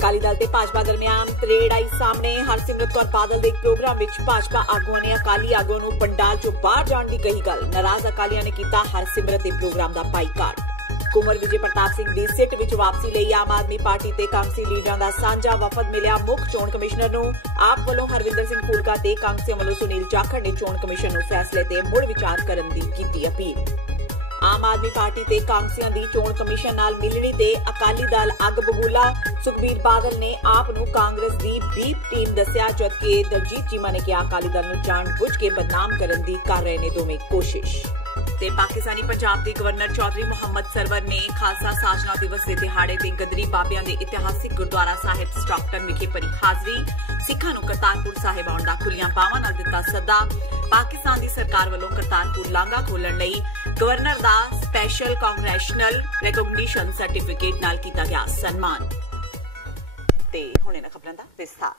अकाली दल ते भाजपा दरमियान तरेड़ आई सामने। हरसिमरत कौर बादल दे एक प्रोग्राम विच भाजपा आगुआं ने अकाली आगुआं नूं पंडाल चों बाहर जाण दी कही गल। नाराज अकालियां ने कीता हरसिमरत दे प्रोग्राम दा बाईकाट। कुंवर विजय प्रताप सिंह दी सिट विच वापसी लई आम आदमी पार्टी ते कांग्रेसी लीडरां दा सांझा वफद मिलिया मुख चोण कमिश्नर नूं। आप वल्लों हरविंदर सिंह फूलका ते कांग्रेसियां वल्लों सुनील जाखड़ ने चोण कमिशन नूं फैसले ते मुड़ विचार करन दी कीती अपील। आम आदमी पार्टी ते कांग्रेसियां दी चोण कमिशन नाल मिलनी ते अकाली दल अग बबूला। सुखबीर बादल ने आप नूं कांग्रेस दी बीप टीम दस्सिया, जबकि दलजीत चीमा ने कहा अकाली दल नूं जाण-बुझ के बदनाम करन दी कर रहे ने दोवें कोशिश। ते पाकिस्तानी पंजाब दे गवर्नर चौधरी मुहम्मद सरवर ने खालसा साजना दिवस दे दिहाड़े ते गदरी बाबियां दे इतिहासिक गुरुद्वारा साहिब स्टॉकटन विखे भरी हाजरी। सिखां नूं करतारपुर साहिब आउण दा खुलियां बावां नाल दित्ता सद्दा। पाकिस्तान दी सरकार वल्लों करतारपुर लांघा खोलण लई गवर्नर दा स्पैशल कांग्रेशनल रिकॉग्निशन सर्टिफिकेट नाल कीता गया सन्मान। ते हुण इन्हां खबरां दा विस्तार।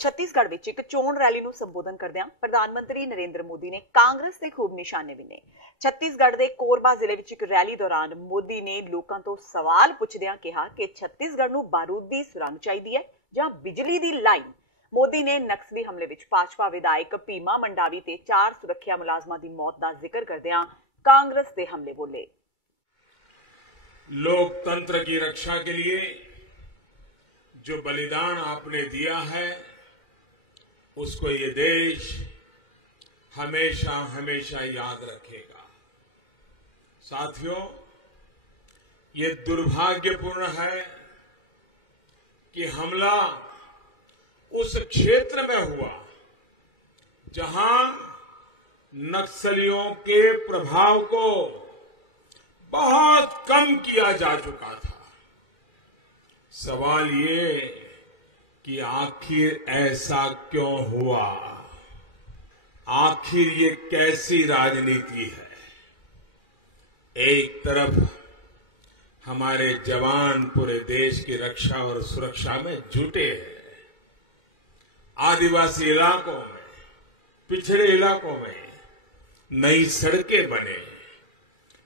छत्तीसगढ़ विच एक चोण रैली नूं संबोधन करदिआं प्रधानमंत्री नरेंद्र मोदी ने कांग्रेस ते खूब निशाने विन्ने। छत्तीसगढ़ दे कोरबा जिले विच एक रैली दौरान मोदी ने लोकां तो सवाल पुछदिआं कहा कि छत्तीसगढ़ नूं बारूद दी सुरंग चाहीदी है जां बिजली दी लाइन। मोदी ने नक्सली हमले विच भाजपा विधायक भीमा मंडावी ते 4 सुरक्षा मुलाजमां दी मौत दा जिक्र करदिआं कांग्रेस ते हमले बोले। लोकतंत्र की रक्षा के लिए जो बलिदान आपने दिया है उसको ये देश हमेशा हमेशा याद रखेगा। साथियों, ये दुर्भाग्यपूर्ण है कि हमला उस क्षेत्र में हुआ जहां नक्सलियों के प्रभाव को बहुत कम किया जा चुका था। सवाल ये कि आखिर ऐसा क्यों हुआ? आखिर ये कैसी राजनीति है? एक तरफ हमारे जवान पूरे देश की रक्षा और सुरक्षा में जुटे हैं। आदिवासी इलाकों में, पिछड़े इलाकों में नई सड़कें बने,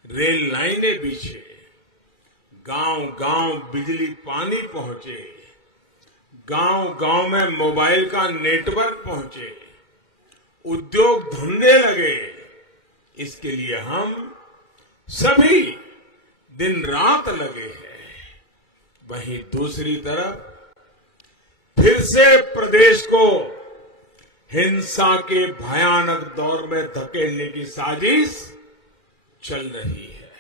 रेल लाइनें बिछे, गांव-गांव बिजली पानी पहुंचे, गांव-गांव में मोबाइल का नेटवर्क पहुंचे, उद्योग धंधे लगे। इसके लिए हम सभी दिन रात लगे हैं। वहीं दूसरी तरफ फिर से प्रदेश को हिंसा के भयानक दौर में धकेलने की साजिश चल रही है।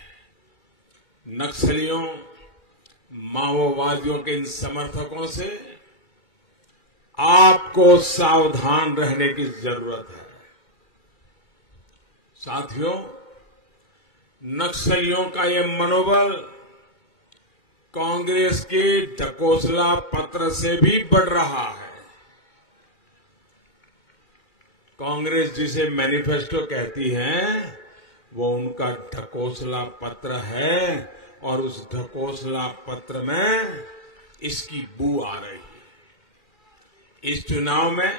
नक्सलियों, माओवादियों के इन समर्थकों से आपको सावधान रहने की जरूरत है। साथियों, नक्सलियों का यह मनोबल कांग्रेस के ढकोसला पत्र से भी बढ़ रहा है। कांग्रेस जिसे मैनिफेस्टो कहती है वो उनका ढकोसला पत्र है और उस ढकोसला पत्र में इसकी बू आ रही है। इस चुनाव में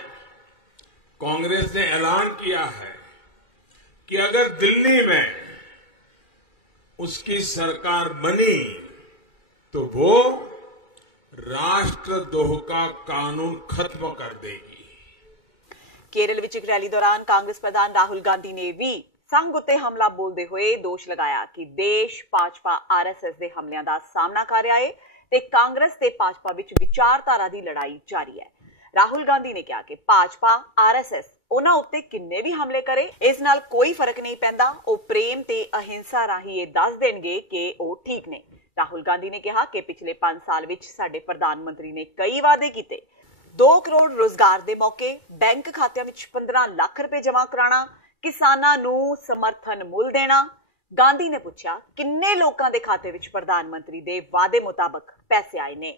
कांग्रेस ने ऐलान किया है कि अगर दिल्ली में उसकी सरकार बनी तो वो राष्ट्रद्रोह का कानून खत्म कर देगी। केरल विच एक रैली दौरान कांग्रेस प्रधान राहुल गांधी ने भी संघ उत्ते हमला बोलते हुए दोष लगाया कि देश भाजपा आरएसएस के हमलियां का सामना कर रहा है ते कांग्रेस ते भाजपा विच विचारधारा की लड़ाई जारी है। राहुल गांधी ने कहा कि भाजपा आरएसएस उन्हां उत्ते किन्ने भी हमले करे इस नाल कोई फर्क नहीं पैंदा। वो प्रेम ते अहिंसा राही ये दस देणगे कि वो ठीक ने। राहुल गांधी ने कहा कि पिछले 5 साल विच साडे प्रधानमंत्री ने कई वादे कीते। 2 करोड़ रोजगार दे मौके, बैंक खात्यां विच 15 लाख रुपए जमा कराना, किसानां नूं समर्थन मुल देना। गांधी ने पूछा किन्ने लोकां दे खाते विच प्रधानमंत्री दे वादे मुताबिक पैसे आए ने।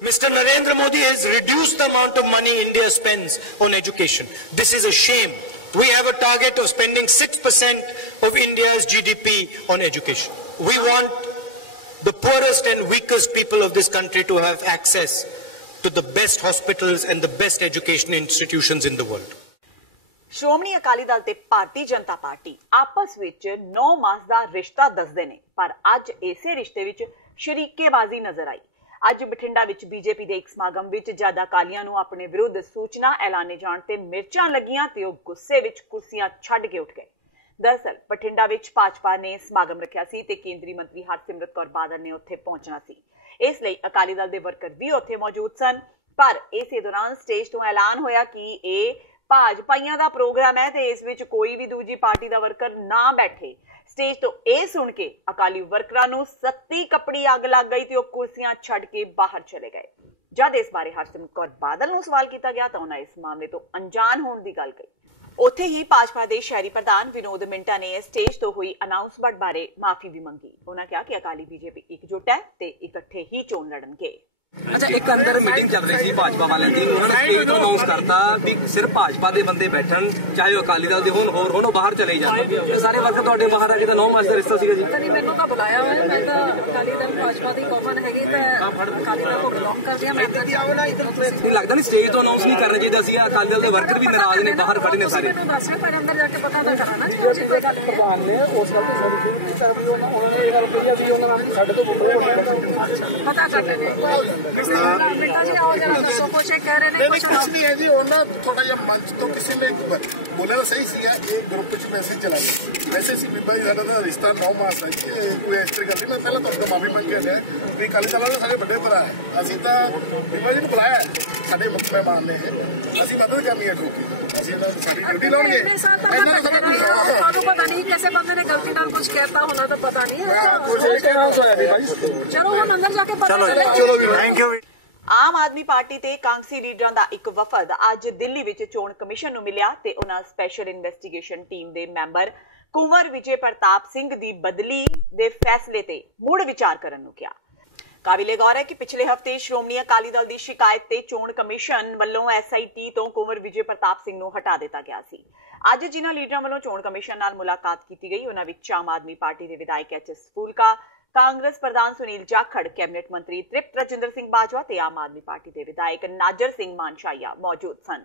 Mr. Narendra Modi has reduced the amount of money India spends on education. This is a shame. We have a target of spending 6% of India's GDP on education. We want the poorest and weakest people of this country to have access to the best hospitals and the best education institutions in the world. श्रोमणी अकाली दल ते Bharatiya Janata party आपस विच 9 मास दा रिश्ता दसदे ने, पर अज इसे रिश्ते विच शरीकेबाजी नजर आई। ਅੱਜ ਬਠਿੰਡਾ ਵਿੱਚ ਬੀਜੇਪੀ ਦੇ ਇੱਕ ਸਮਾਗਮ ਵਿੱਚ ਜਦ ਅਕਾਲੀਆਂ ਨੂੰ ਆਪਣੇ ਵਿਰੁੱਧ ਸੂਚਨਾ ਐਲਾਨੇ ਜਾਣ ਤੇ ਮਿਰਚਾਂ ਲੱਗੀਆਂ ਤੇ ਉਹ ਗੁੱਸੇ ਵਿੱਚ ਕੁਰਸੀਆਂ ਛੱਡ ਕੇ ਉੱਠ ਗਏ। ਦਰਅਸਲ ਬਠਿੰਡਾ ਵਿੱਚ ਭਾਜਪਾ ਨੇ ਸਮਾਗਮ ਰੱਖਿਆ ਸੀ ਤੇ ਕੇਂਦਰੀ ਮੰਤਰੀ ਹਰਸਿਮਰਤ ਕੌਰ ਬਾਦਲ ਨੇ ਉੱਥੇ ਪਹੁੰਚਣਾ ਸੀ। ਇਸ ਲਈ ਅਕਾਲੀ ਦਲ ਦੇ ਵਰਕਰ ਵੀ ਉੱਥੇ ਮੌਜੂਦ ਸਨ, ਪਰ ਇਸੇ ਦੌਰਾਨ ਸਟੇਜ ਤੋਂ ਐਲਾਨ ਹੋਇਆ ਕਿ ਇਹ ਭਾਜਪਾਈਆਂ ਦਾ ਪ੍ਰੋਗਰਾਮ ਹੈ ਤੇ ਇਸ ਵਿੱਚ ਕੋਈ ਵੀ ਦੂਜੀ ਪਾਰਟੀ ਦਾ ਵਰਕਰ ਨਾ ਬੈਠੇ। ਸਟੇਜ ਤੋਂ ਇਹ ਸੁਣ ਕੇ ਅਕਾਲੀ ਵਰਕਰਾਂ ਨੂੰ ਸੱਤੀ ਕੱਪੜੀ ਅੱਗ ਲੱਗ ਗਈ ਤੇ ਉਹ ਕੁਰਸੀਆਂ ਛੱਡ ਕੇ ਬਾਹਰ ਚਲੇ ਗਏ। ਜਦ ਇਸ ਬਾਰੇ ਹਰਸਿਮਰਤ ਕੌਰ ਬਾਦਲ ਨੂੰ ਸਵਾਲ ਕੀਤਾ ਗਿਆ ਤਾਂ ਉਹਨਾਂ ਇਸ ਮਾਮਲੇ ਤੋਂ ਅਣਜਾਣ ਹੋਣ ਦੀ ਗੱਲ ਕਹੀ। ਉੱਥੇ ਹੀ ਭਾਜਪਾ ਦੇ ਸ਼ਹਿਰੀ ਪ੍ਰਧਾਨ ਵਿਨੋਦ ਮਿੰਟਾ ਨੇ ਸਟੇਜ ਤੋਂ ਹੋਈ ਅਨਾਉਂਸਮੈਂਟ ਬਾਰੇ ਮਾਫੀ ਵੀ ਮੰਗੀ। ਉਹਨਾਂ ਕਿਹਾ ਕਿ ਅਕਾਲੀ ਬੀਜੇਪੀ ਇਕਜੁੱਟ ਹੈ ਤੇ ਇਕੱਠੇ ਹੀ ਚੋਣ ਲੜਨਗੇ। अच्छा, एक अंदर मीटिंग चल रही थी भाजपा वाले दी, उन्होंने स्टेज तो अनाउंस करता भी सिर्फ भाजपा के बंदे बैठन, चाहे वो अकाली दल दे होर होन बाहर चले जान। ये सारे वर्कर तुहाडे बाहर आ के 9 मार्च का रिश्ता सीगा जी। नहीं, मैंने तो बुलाया हुआ है। मैं तो अकाली दल भाजपा दी कॉमन हैगी ते अकाली दल को बिलोंग करदी हां। मैं नहीं लगता नहीं स्टेज तो अनाउंस नहीं करना चाहिए सी। अकाली दल के वर्कर भी नाराज ने, बाहर खड़े ने सारे। मैंने दस पर अंदर जाके पता तो करना जी उसी कोई गल प्रधान ने उस गल तो सॉरी कीता भी उन्होंने ये गल कही भी उन्होंने साडे तो पता करने ने बेटा जी आओ जरा दसो कुछ कह रहे ने कुछ नहीं है जी। ਉਹਨਾਂ ਥੋੜਾ ਜਿਹਾ ਮੰਚ ਤੋਂ ਕਿਸੇ ਨੇ ਬੋਲਿਆ ਤਾਂ ਸਹੀ ਸੀਗਾ। ਇਹ ਗਰੁੱਪ ਵਿੱਚ ਮੈਸੇਜ ਚਲਾ ਗਿਆ। ਵੈਸੇ ਸੀ ਬੀਬਾ ਜੀ ਸਾਡਾ ਤਾਂ ਰਿਸ਼ਤਾ 9 ਮਾਸ ਹੈ ਜੀ। ਕੋਈ ਇਸ ਤਰ੍ਹਾਂ ਗੱਲ ਨਹੀਂ। ਮੈਂ ਪਹਿਲਾਂ ਤੁਹਾਨੂੰ ਮਾਫੀ ਮੰਗ ਕੇ ਆਇਆ ਵੀ ਅਕਾਲੀ ਦਲ ਵਾਲੇ ਸਾਡੇ ਵੱਡੇ ਭਰਾ ਹੈ। ਅਸੀਂ ਤਾਂ ਬੀਬਾ ਜੀ ਨੂੰ ਬੁਲਾਇਆ, ਸਾਡੇ ਮੁੱਖ ਮਹਿਮਾਨ ਨੇ। ਅਸੀਂ ਮਦਦ ਕਰਨੀ ਹੈ ਠੋਕੀ, ਅਸੀਂ ਸਾਡੀ ਡਿਊਟੀ ਲਾਉਣਗੇ। ਤੁਹਾਨੂੰ ਪਤਾ ਨਹੀਂ ਕਿਸੇ ਬੰਦੇ ਨੇ ਗਲਤੀ ਨਾਲ ਕੁਝ ਕਹਿਤਾ ਹੋਣਾ ਤਾਂ ਪਤਾ ਨਹੀਂ। ਚਲੋ ਹੁਣ ਅੰਦਰ ਜਾ ਕੇ ਪਤਾ चलो भी thank you. Aam Aadmi party ਤੇ ਕਾਂਗਰਸੀ ਲੀਡਰਾਂ ਦਾ ਇੱਕ ਵਫਦ ਅੱਜ ਦਿੱਲੀ ਵਿੱਚ ਚੋਣ ਕਮਿਸ਼ਨ ਨੂੰ ਮਿਲਿਆ ਤੇ ਉਹਨਾਂ ਸਪੈਸ਼ਲ ਇਨਵੈਸਟੀਗੇਸ਼ਨ ਟੀਮ ਦੇ ਮੈਂਬਰ ਕੁੰਵਰ ਵਿਜੇ ਪ੍ਰਤਾਪ ਸਿੰਘ ਦੀ ਬਦਲੀ ਦੇ ਫੈਸਲੇ ਤੇ ਮੁੜ ਵਿਚਾਰ ਕਰਨ ਨੂੰ ਕਿਹਾ। ਕਾਬਿਲੇ ਗੌਰ ਹੈ ਕਿ ਪਿਛਲੇ ਹਫ਼ਤੇ ਸ਼੍ਰੋਮਣੀ ਅਕਾਲੀ ਦਲ ਦੀ ਸ਼ਿਕਾਇਤ ਤੇ ਚੋਣ ਕਮਿਸ਼ਨ ਵੱਲੋਂ SIT ਤੋਂ ਕੁੰਵਰ ਵਿਜੇ ਪ੍ਰਤਾਪ ਸਿੰਘ ਨੂੰ ਹਟਾ ਦਿੱਤਾ ਗਿਆ ਸੀ। ਅੱਜ ਜਿਨ੍ਹਾਂ ਲੀਡਰਾਂ ਵੱਲੋਂ ਚੋਣ ਕਮਿਸ਼ਨ ਨਾਲ ਮੁਲਾਕਾਤ ਕੀਤੀ ਗਈ ਉਹਨਾਂ ਵਿੱਚ ਆਮ ਆਦਮੀ ਪਾਰਟੀ ਦੇ ਵਿਧਾਇਕ HS ਫੂਲਕਾ, ਕਾਂਗਰਸ ਪ੍ਰਧਾਨ ਸੁਨੀਲ ਜਾਖੜ, ਕੈਬਨਿਟ ਮੰਤਰੀ ਤ੍ਰਿਪਤ ਰਜਿੰਦਰ ਸਿੰਘ ਬਾਜਵਾ ਤੇ ਆਮ ਆਦਮੀ ਪਾਰਟੀ ਦੇ ਵਿਧਾਇਕ ਨਾਜਰ ਸਿੰਘ ਮਾਨਸ਼ਾਹੀਆ ਮੌਜੂਦ ਸਨ।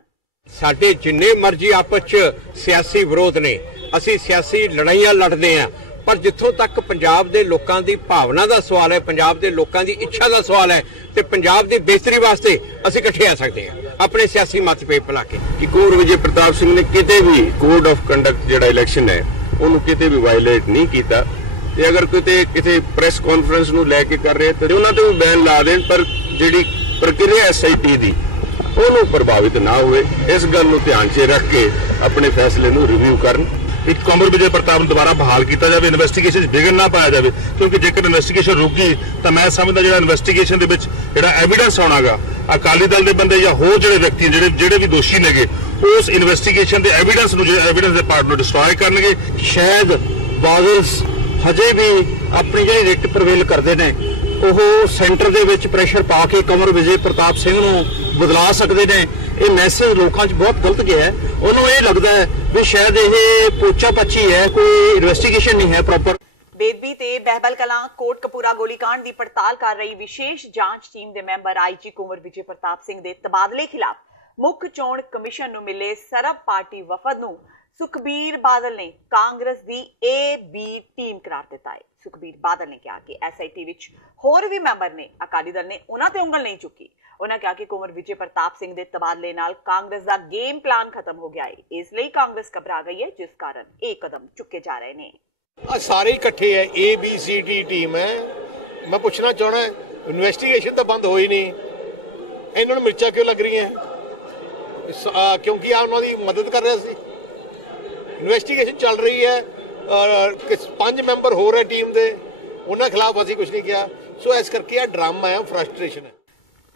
ਸਾਡੇ ਜਿੰਨੇ ਮਰਜ਼ੀ ਆਪਸ 'ਚ ਸਿਆਸੀ ਵਿਰੋਧ ਨੇ, ਅਸੀਂ ਸਿਆਸੀ ਲੜਾਈਆਂ ਲੜਦੇ ਹਾਂ, ਪਰ ਜਿੱਥੋਂ ਤੱਕ ਪੰਜਾਬ ਦੇ ਲੋਕਾਂ ਦੀ ਭਾਵਨਾ ਦਾ ਸਵਾਲ ਹੈ, ਪੰਜਾਬ ਦੇ ਲੋਕਾਂ ਦੀ ਇੱਛਾ ਦਾ ਸਵਾਲ ਹੈ ਤੇ ਪੰਜਾਬ ਦੀ ਬਿਹਤਰੀ ਵਾਸਤੇ ਅਸੀਂ ਇਕੱਠੇ ਆ ਸਕਦੇ ਹਾਂ ਆਪਣੇ ਸਿਆਸੀ ਮਤਭੇਦ ਭੁਲਾ ਕੇ। ਕਿ ਕੁੰਵਰ ਵਿਜੇ ਪ੍ਰਤਾਪ ਸਿੰਘ ਨੇ ਕਿਤੇ ਵੀ ਕੋਡ ਆਫ ਕੰਡਕਟ ਜਿਹੜਾ ਇਲੈਕਸ਼ਨ ਹੈ ਉਹਨੂੰ ਕਿਤੇ ਵੀ ਵਾਇਲੇਟ ਨਹੀਂ ਕੀਤਾ ਤੇ ਅਗਰ ਕਿਤੇ ਕਿਸੇ ਪ੍ਰੈਸ ਕਾਨਫਰੰਸ ਨੂੰ ਲੈ ਕੇ ਕਰ ਰਹੇ ਤੇ ਉਹਨਾਂ ਤੇ ਵੀ ਬੈਨ ਲਾ ਦੇਣ, ਪਰ ਜਿਹੜੀ ਪ੍ਰਕਿਰਿਆ SIT ਦੀ ਉਹਨੂੰ ਪ੍ਰਭਾਵਿਤ ਨਾ ਹੋਵੇ, ਇਸ ਗੱਲ ਨੂੰ ਧਿਆਨ 'ਚ ਰੱਖ ਕੇ ਆਪਣੇ ਫੈਸਲੇ ਨੂੰ ਰਿਵਿਊ ਕਰਨ। ਇੱਕ ਕੁੰਵਰ ਵਿਜੇ ਪ੍ਰਤਾਪ ਨੂੰ ਦੁਬਾਰਾ ਬਹਾਲ ਕੀਤਾ ਜਾਵੇ, ਇਨਵੈਸਟੀਗੇਸ਼ਨ 'ਚ ਵਿਘਨ ਨਾ ਪਾਇਆ ਜਾਵੇ, ਕਿਉਂਕਿ ਜੇਕਰ ਇਨਵੈਸਟੀਗੇਸ਼ਨ ਰੁਕ ਗਈ ਤਾਂ ਮੈਂ ਸਮਝਦਾ ਜਿਹੜਾ ਇਨਵੈਸਟੀਗੇਸ਼ਨ ਦੇ ਵਿੱਚ ਜਿਹੜਾ ਐਵੀਡੈਂਸ ਆਉਣਾਗਾ ਅਕਾਲੀ ਦਲ ਦੇ ਬੰਦੇ ਜਾਂ ਹੋਰ ਜਿਹੜੇ ਵਿਅਕਤੀ ਜਿਹੜੇ ਵੀ ਦੋਸ਼ੀ ਨੇਗੇ ਉਸ ਇਨਵੈਸਟੀਗੇਸ਼ਨ ਦੇ ਐਵੀਡੈਂਸ ਨੂੰ ਐਵੀਡੈਂਸ ਦੇ ਪਾਰਟ ਨੂੰ ਡਿਸਟਰੋਏ ਕਰਨਗੇ। ਸ਼ਾਇਦ ਬਾਦਲ ਹਜੇ ਵੀ ਆਪਣੀ ਜਿਹੜੀ ਰਿਟ ਪ੍ਰਵੇਲ ਕਰਦੇ ਨੇ ਉਹ ਸੈਂਟਰ ਦੇ ਵਿੱਚ ਪ੍ਰੈਸ਼ਰ ਪਾ ਕੇ ਕੁੰਵਰ ਵਿਜੇ ਪ੍ਰਤਾਪ ਸਿੰਘ ਨੂੰ ਬਦਲਾ ਸਕਦੇ ਨੇ। ਇਹ ਮੈਸੇਜ ਲੋਕਾਂ 'ਚ ਬਹੁਤ ਗਲਤ ਗਿਆ ਹੈ। ਉਹਨੂੰ ਇਹ ਲੱਗਦਾ ਹੈ ਵੀ ਸ਼ਾਇਦ ਇਹ ਪੋਚਾ ਪੱਚੀ ਹੈ, ਕੋਈ ਇਨਵੈਸਟੀਗੇਸ਼ਨ ਨਹੀਂ ਹੈ ਪ੍ਰੋਪਰ। ਬੇਦਬੀ ਤੇ ਬਹਿਬਲ ਕਲਾਂ ਕੋਟ ਕਪੂਰਾ ਗੋਲੀकांड ਦੀ ਪੜਤਾਲ ਕਰ ਰਹੀ ਵਿਸ਼ੇਸ਼ ਜਾਂਚ ਟੀਮ ਦੇ ਮੈਂਬਰ IG ਕੁੰਵਰ ਵਿਜੇ ਪ੍ਰਤਾਪ ਸਿੰਘ ਦੇ ਤਬਾਦਲੇ ਖਿਲਾਫ ਮੁੱਖ ਚੋਣ ਕਮਿਸ਼ਨ ਨੂੰ ਮਿਲੇ ਸਰਬ ਪਾਰਟੀ ਵਫਦ ਨੂੰ ਸੁਖਬੀਰ ਬਾਦਲ ਨੇ ਕਾਂਗਰਸ ਦੀ AB ਟੀਮ ਕਰਾਰ ਦਿੱਤਾ ਹੈ। ਸੁਖਬੀਰ ਬਾਦਲ ਨੇ ਕਿਹਾ ਕਿ SIT ਵਿੱਚ ਹੋਰ ਵੀ ਮੈਂਬਰ ਨੇ, ਅਕਾਲੀ ਦਲ ਨੇ ਉਹਨਾਂ ਤੇ ਉਂਗਲ ਨਹੀਂ ਚੁੱਕੀ। ਉਹਨਾਂ ਕਿਹਾ ਕਿ ਕੁੰਵਰ ਵਿਜੇ ਪ੍ਰਤਾਪ ਸਿੰਘ ਦੇ ਤਬਾਦਲੇ ਨਾਲ ਕਾਂਗਰਸ ਦਾ ਗੇਮ ਪਲਾਨ ਖਤਮ ਹੋ ਗਿਆ ਹੈ, ਇਸ ਲਈ ਕਾਂਗਰਸ ਘਬਰਾ ਗਈ ਹੈ, ਜਿਸ ਕਾਰਨ ਇਹ ਕਦਮ ਚੁੱਕੇ ਜਾ ਰਹੇ ਨੇ। ਸਾਰੇ ਇਕੱਠੇ ਹੈ, ABCD ਟੀਮ ਹੈ। ਮੈਂ ਪੁੱਛਣਾ ਚਾਹਣਾ ਇਨਵੈਸਟੀਗੇਸ਼ਨ ਤਾਂ ਬੰਦ ਹੋਈ ਨਹੀਂ, ਇਹਨਾਂ ਨੂੰ ਮਿਰਚਾਂ ਕਿਉਂ ਲੱਗ ਰਹੀਆਂ? ਕਿਉਂਕਿ ਆ ਉਹਨਾਂ ਦੀ ਮਦਦ ਕਰ ਰਿਹਾ ਸੀ। ਇਨਵੈਸਟੀਗੇਸ਼ਨ ਚੱਲ ਰਹੀ ਹੈ, 5 ਮੈਂਬਰ ਹੋ ਰਹੇ ਟੀਮ ਦੇ, ਉਹਨਾਂ ਖਿਲਾਫ ਅਸੀਂ ਕੁਝ ਨਹੀਂ ਕਿਹਾ। ਸੋ ਇਸ ਕਰਕੇ ਆ ਡਰਾਮਾ ਹੈ, ਫਰਸਟ੍ਰੇਸ਼ਨ ਹੈ।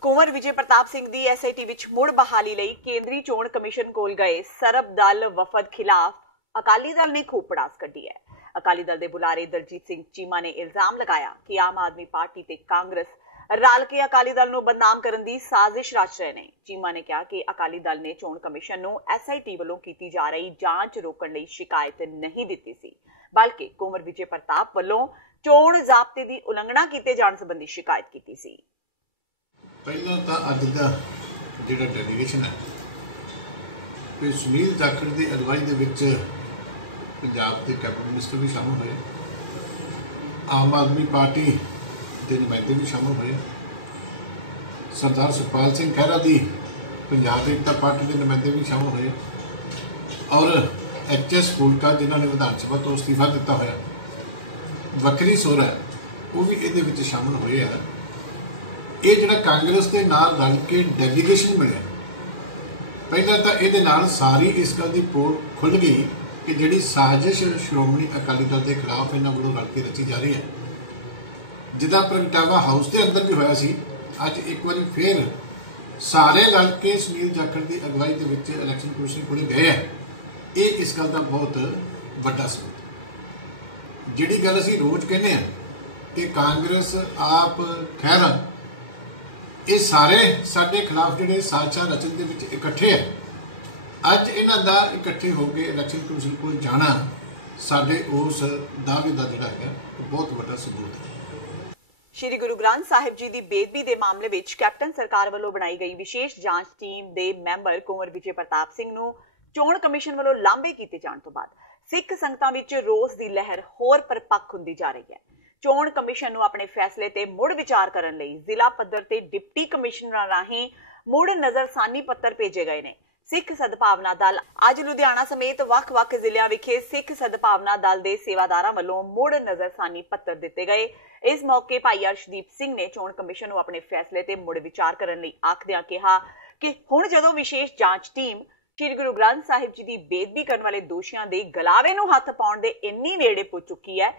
ਕੁੰਵਰ ਵਿਜੇ ਪ੍ਰਤਾਪ ਸਿੰਘ ਦੀ SIT ਵਿੱਚ ਮੁੜ ਬਹਾਲੀ ਲਈ ਕੇਂਦਰੀ ਚੋਣ ਕਮਿਸ਼ਨ ਕੋਲ ਗਏ ਸਰਬ ਦਲ ਵਫਦ ਖਿਲਾਫ ਅਕਾਲੀ ਦਲ ਨੇ ਖੂਬ ਪੜਾਸ ਕੱਢੀ ਹੈ। ਅਕਾਲੀ ਦਲ ਦੇ ਬੁਲਾਰੇ ਦਲਜੀਤ ਸਿੰਘ ਚੀਮਾ ਨੇ ਇਲਜ਼ਾਮ ਲਗਾਇਆ ਕਿ ਆਮ ਆਦਮੀ ਪਾਰਟੀ ਤੇ ਕਾਂਗਰਸ ਰਲ ਕੇ ਅਕਾਲੀ ਦਲ ਨੂੰ ਬਦਨਾਮ ਕਰਨ ਦੀ ਸਾਜ਼ਿਸ਼ ਰਚ ਰਹੇ ਨੇ। ਚੀਮਾ ਨੇ ਕਿਹਾ ਕਿ ਅਕਾਲੀ ਦਲ ਨੇ ਚੋਣ ਕਮਿਸ਼ਨ ਨੂੰ SIT ਵੱਲੋਂ ਕੀਤੀ ਜਾ ਰਹੀ ਜਾਂਚ ਰੋਕਣ ਲਈ ਸ਼ਿਕਾਇਤ ਨਹੀਂ ਦਿੱਤੀ ਸੀ, ਬਲਕਿ ਕੁੰਵਰ ਵਿਜੇ ਪ੍ਰਤਾਪ ਵੱਲੋਂ ਚੋਣ ਜ਼ਾਬਤੇ ਦੀ ਉਲੰਘਣਾ ਕੀਤੇ ਜਾਣ ਸੰਬੰਧੀ ਸ਼ਿਕਾਇਤ ਕੀਤੀ ਸੀ। ਪਹਿਲਾਂ ਤਾਂ ਅੱਜ ਦਾ ਜਿਹੜਾ ਡੈਲੀਗੇਸ਼ਨ ਹੈ ਤੇ ਸੁਨੀਲ ਜਾਖੜ ਦੀ ਅਗਵਾਈ ਦੇ ਵਿੱਚ ਪੰਜਾਬ ਦੇ ਕੈਬਨਿਟ ਮਿਨਿਸਟਰ ਵੀ ਸ਼ਾਮਲ ਹੋਏ, ਆਮ ਆਦਮੀ ਪਾਰਟੀ ਦੇ ਨੁਮਾਇੰਦੇ ਵੀ ਸ਼ਾਮਲ ਹੋਏ सरदार सुखपाल सिंह खैरा की पंजाब एकता पार्टी के नुमाइंदे भी शामिल हुए और HS फूलका जिन्होंने विधान सभा तो अस्तीफा दिता होया वक्री सोर है वो भी ये शामिल हुए है। ये जो कांग्रेस के नाल रल के डेलीगेशन मिले पहला तो ये सारी इस गल की पोल खुल गई कि जी साजिश श्रोमणी अकाली दल के खिलाफ इन्हों वालों रल के रची जा रही है। जिदा प्रगटावा हाउस के अंदर भी होया सी अज एक बार फिर सारे रल के सुनील जाखड़ की अगवाई के इलैक्शन कमिशन को गए हैं। ये इस गल का बहुत बड़ा सबूत जिहड़ी गल असीं रोज़ कहने हैं कि कांग्रेस आप खैर ये सारे साडे खिलाफ जिहड़े साजिशां रचन दे विच इकट्ठे है। अज इन्हां दा इकट्ठे होकर इलैक्शन कमिशन को जाना साडे उस दावे का जिहड़ा है बहुत बड़ा सबूत है। श्री गुरु ग्रंथ साहिब जी की बेदबी के मामले में कैप्टन सरकार वालों बनाई गई विशेष जांच टीम के मैंबर कुंवर विजय प्रताप सिंह नूं चोण कमिशन वालों लांभे किए जाने तो बाद सिख संगतां विच रोस की लहर होर परपक्क हुंदी जा रही है। चोण कमिशन नूं अपने फैसले ते मुड़ विचार करन लई जिला पद्धर ते डिप्टी कमिश्नर राहीं मुड़ नज़रसानी पत्र भेजे गए ने। सिख सद्भावना दल अज लुधियाना समेत वख-वख जिलियां विखे सिख सद्भावना दल के सेवादारां वालों मुड़ नज़रसानी पत्र दिते गए। इस मौके भाई अर्शदीप सिंह ने चोण कमिशन नूं अपने फैसले ते मुड़ विचार करन लई आखदिआं कहा कि हुण जदों विशेष जांच टीम श्री गुरु ग्रंथ साहिब जी की बेदबी करने वाले दोषियों के गलावे नूं हथ पाउण दे इन्नी नेड़े पुज चुकी है,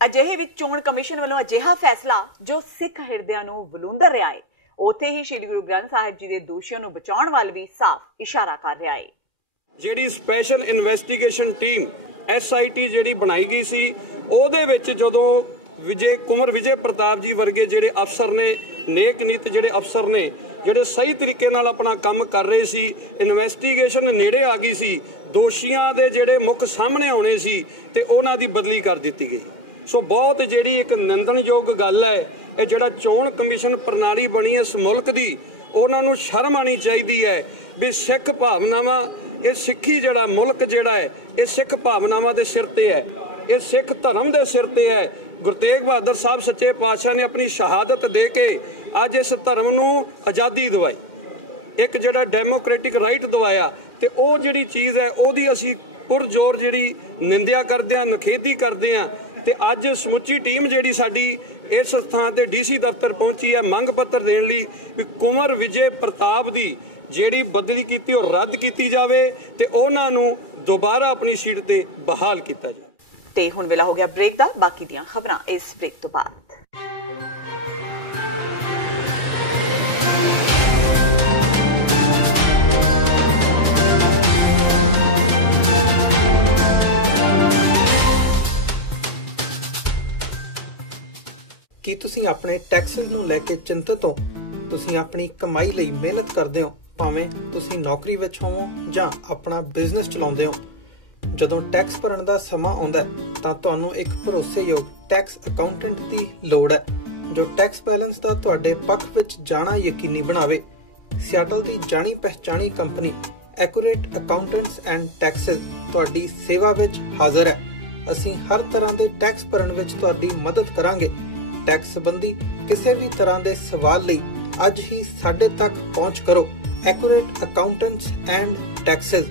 अजिहे विच चोण कमिशन वालों अजिहा फैसला जो सिख हिरदिआं नूं वलूंदर रहा है, उत्थे ही श्री गुरु ग्रंथ साहिब जी के दोषियों नूं बचाउण वाल भी साफ इशारा कर रहा है। जिहड़ी स्पैशल इन्वेस्टिगेशन टीम SIT जिहड़ी बनाई गई सी ਉਹਦੇ ਵਿੱਚ ਜਦੋਂ कुंवर विजय प्रताप जी वर्गे ਜਿਹੜੇ अफसर ने नेक नीत ਜਿਹੜੇ अफसर ने ਜਿਹੜੇ सही तरीके नाल अपना काम कर रहे सी, इन्वेस्टिगेशन नेड़े आ गई सी, दोषियों के ਜਿਹੜੇ मुख सामने आने सी ते ਉਹਨਾਂ ਦੀ बदली कर दी गई। सो बहुत ਜਿਹੜੀ एक निंदनयोग गल है ये ਜਿਹੜਾ चोण कमिशन प्रणाली बनी इस मुल्क की ਉਹਨਾਂ ਨੂੰ शर्म आनी चाहिए है भी सिख भावनावां ये सिखी ਜਿਹੜਾ मुल्क ਜਿਹੜਾ है ये सिख भावनावां के सिर ते है, ये सिख धर्म के सिर ते है। गुरु तेग बहादुर साहब सच्चे पातशाह ने अपनी शहादत दे के अज इस धर्म नूं आज़ादी दवाई, एक जिहड़ा डेमोक्रेटिक राइट दवाया, ते ओह जिहड़ी चीज़ है ओहदी असीं पुरजोर जिहड़ी निंदिया करदे हां, नखेधी करदे हां। ते अज समुची टीम जिहड़ी साडी इस स्थान ते DC दफ्तर पहुंची है मंग पत्र देण लई भी कुंवर विजय प्रताप दी जिहड़ी बदली कीती ओह रद्द कीती जावे ते उहनां नूं दोबारा अपनी सीट ते बहाल कीता जाए। ते हुण वेला हो गया ब्रेक दा, बाकी दियां खबरां इस ब्रेक तो बाद। ਕੀ ਤੁਸੀਂ ਆਪਣੇ ਟੈਕਸਸ ਨੂੰ ਲੈ ਕੇ ਚਿੰਤਤ ਹੋ? ਤੁਸੀਂ ਆਪਣੀ ਕਮਾਈ ਲਈ ਮਿਹਨਤ ਕਰਦੇ ਹੋ, ਭਾਵੇਂ ਤੁਸੀਂ ਨੌਕਰੀ ਵਿੱਚ ਹੋਵੋ ਜਾਂ ਆਪਣਾ ਬਿਜ਼ਨਸ ਚਲਾਉਂਦੇ ਹੋ। ਜਦੋਂ ਟੈਕਸ ਭਰਨ ਦਾ ਸਮਾਂ ਆਉਂਦਾ ਤਾਂ ਤੁਹਾਨੂੰ ਇੱਕ ਭਰੋਸੇਯੋਗ ਟੈਕਸ ਅਕਾਊਂਟੈਂਟ ਦੀ ਲੋੜ ਹੈ ਜੋ ਟੈਕਸ ਬੈਲੈਂਸ ਦਾ ਤੁਹਾਡੇ ਪੱਖ ਵਿੱਚ ਜਾਣਾ ਯਕੀਨੀ ਬਣਾਵੇ। ਸਿਆਟਲ ਦੀ ਜਾਣੀ ਪਹਿਚਾਣੀ company Accurate Accountants and Taxes ਤੁਹਾਡੀ ਸੇਵਾ ਵਿੱਚ ਹਾਜ਼ਰ ਹੈ। ਅਸੀਂ ਹਰ ਤਰ੍ਹਾਂ ਦੇ ਟੈਕਸ ਭਰਨ ਵਿੱਚ ਤੁਹਾਡੀ ਮਦਦ ਕਰਾਂਗੇ। ਟੈਕਸ ਸੰਬੰਧੀ ਕਿਸੇ ਵੀ ਤਰ੍ਹਾਂ ਦੇ ਸਵਾਲ ਲਈ ਅੱਜ ਹੀ ਸਾਡੇ ਤੱਕ ਪਹੁੰਚ ਕਰੋ। Accurate Accountants and Texas.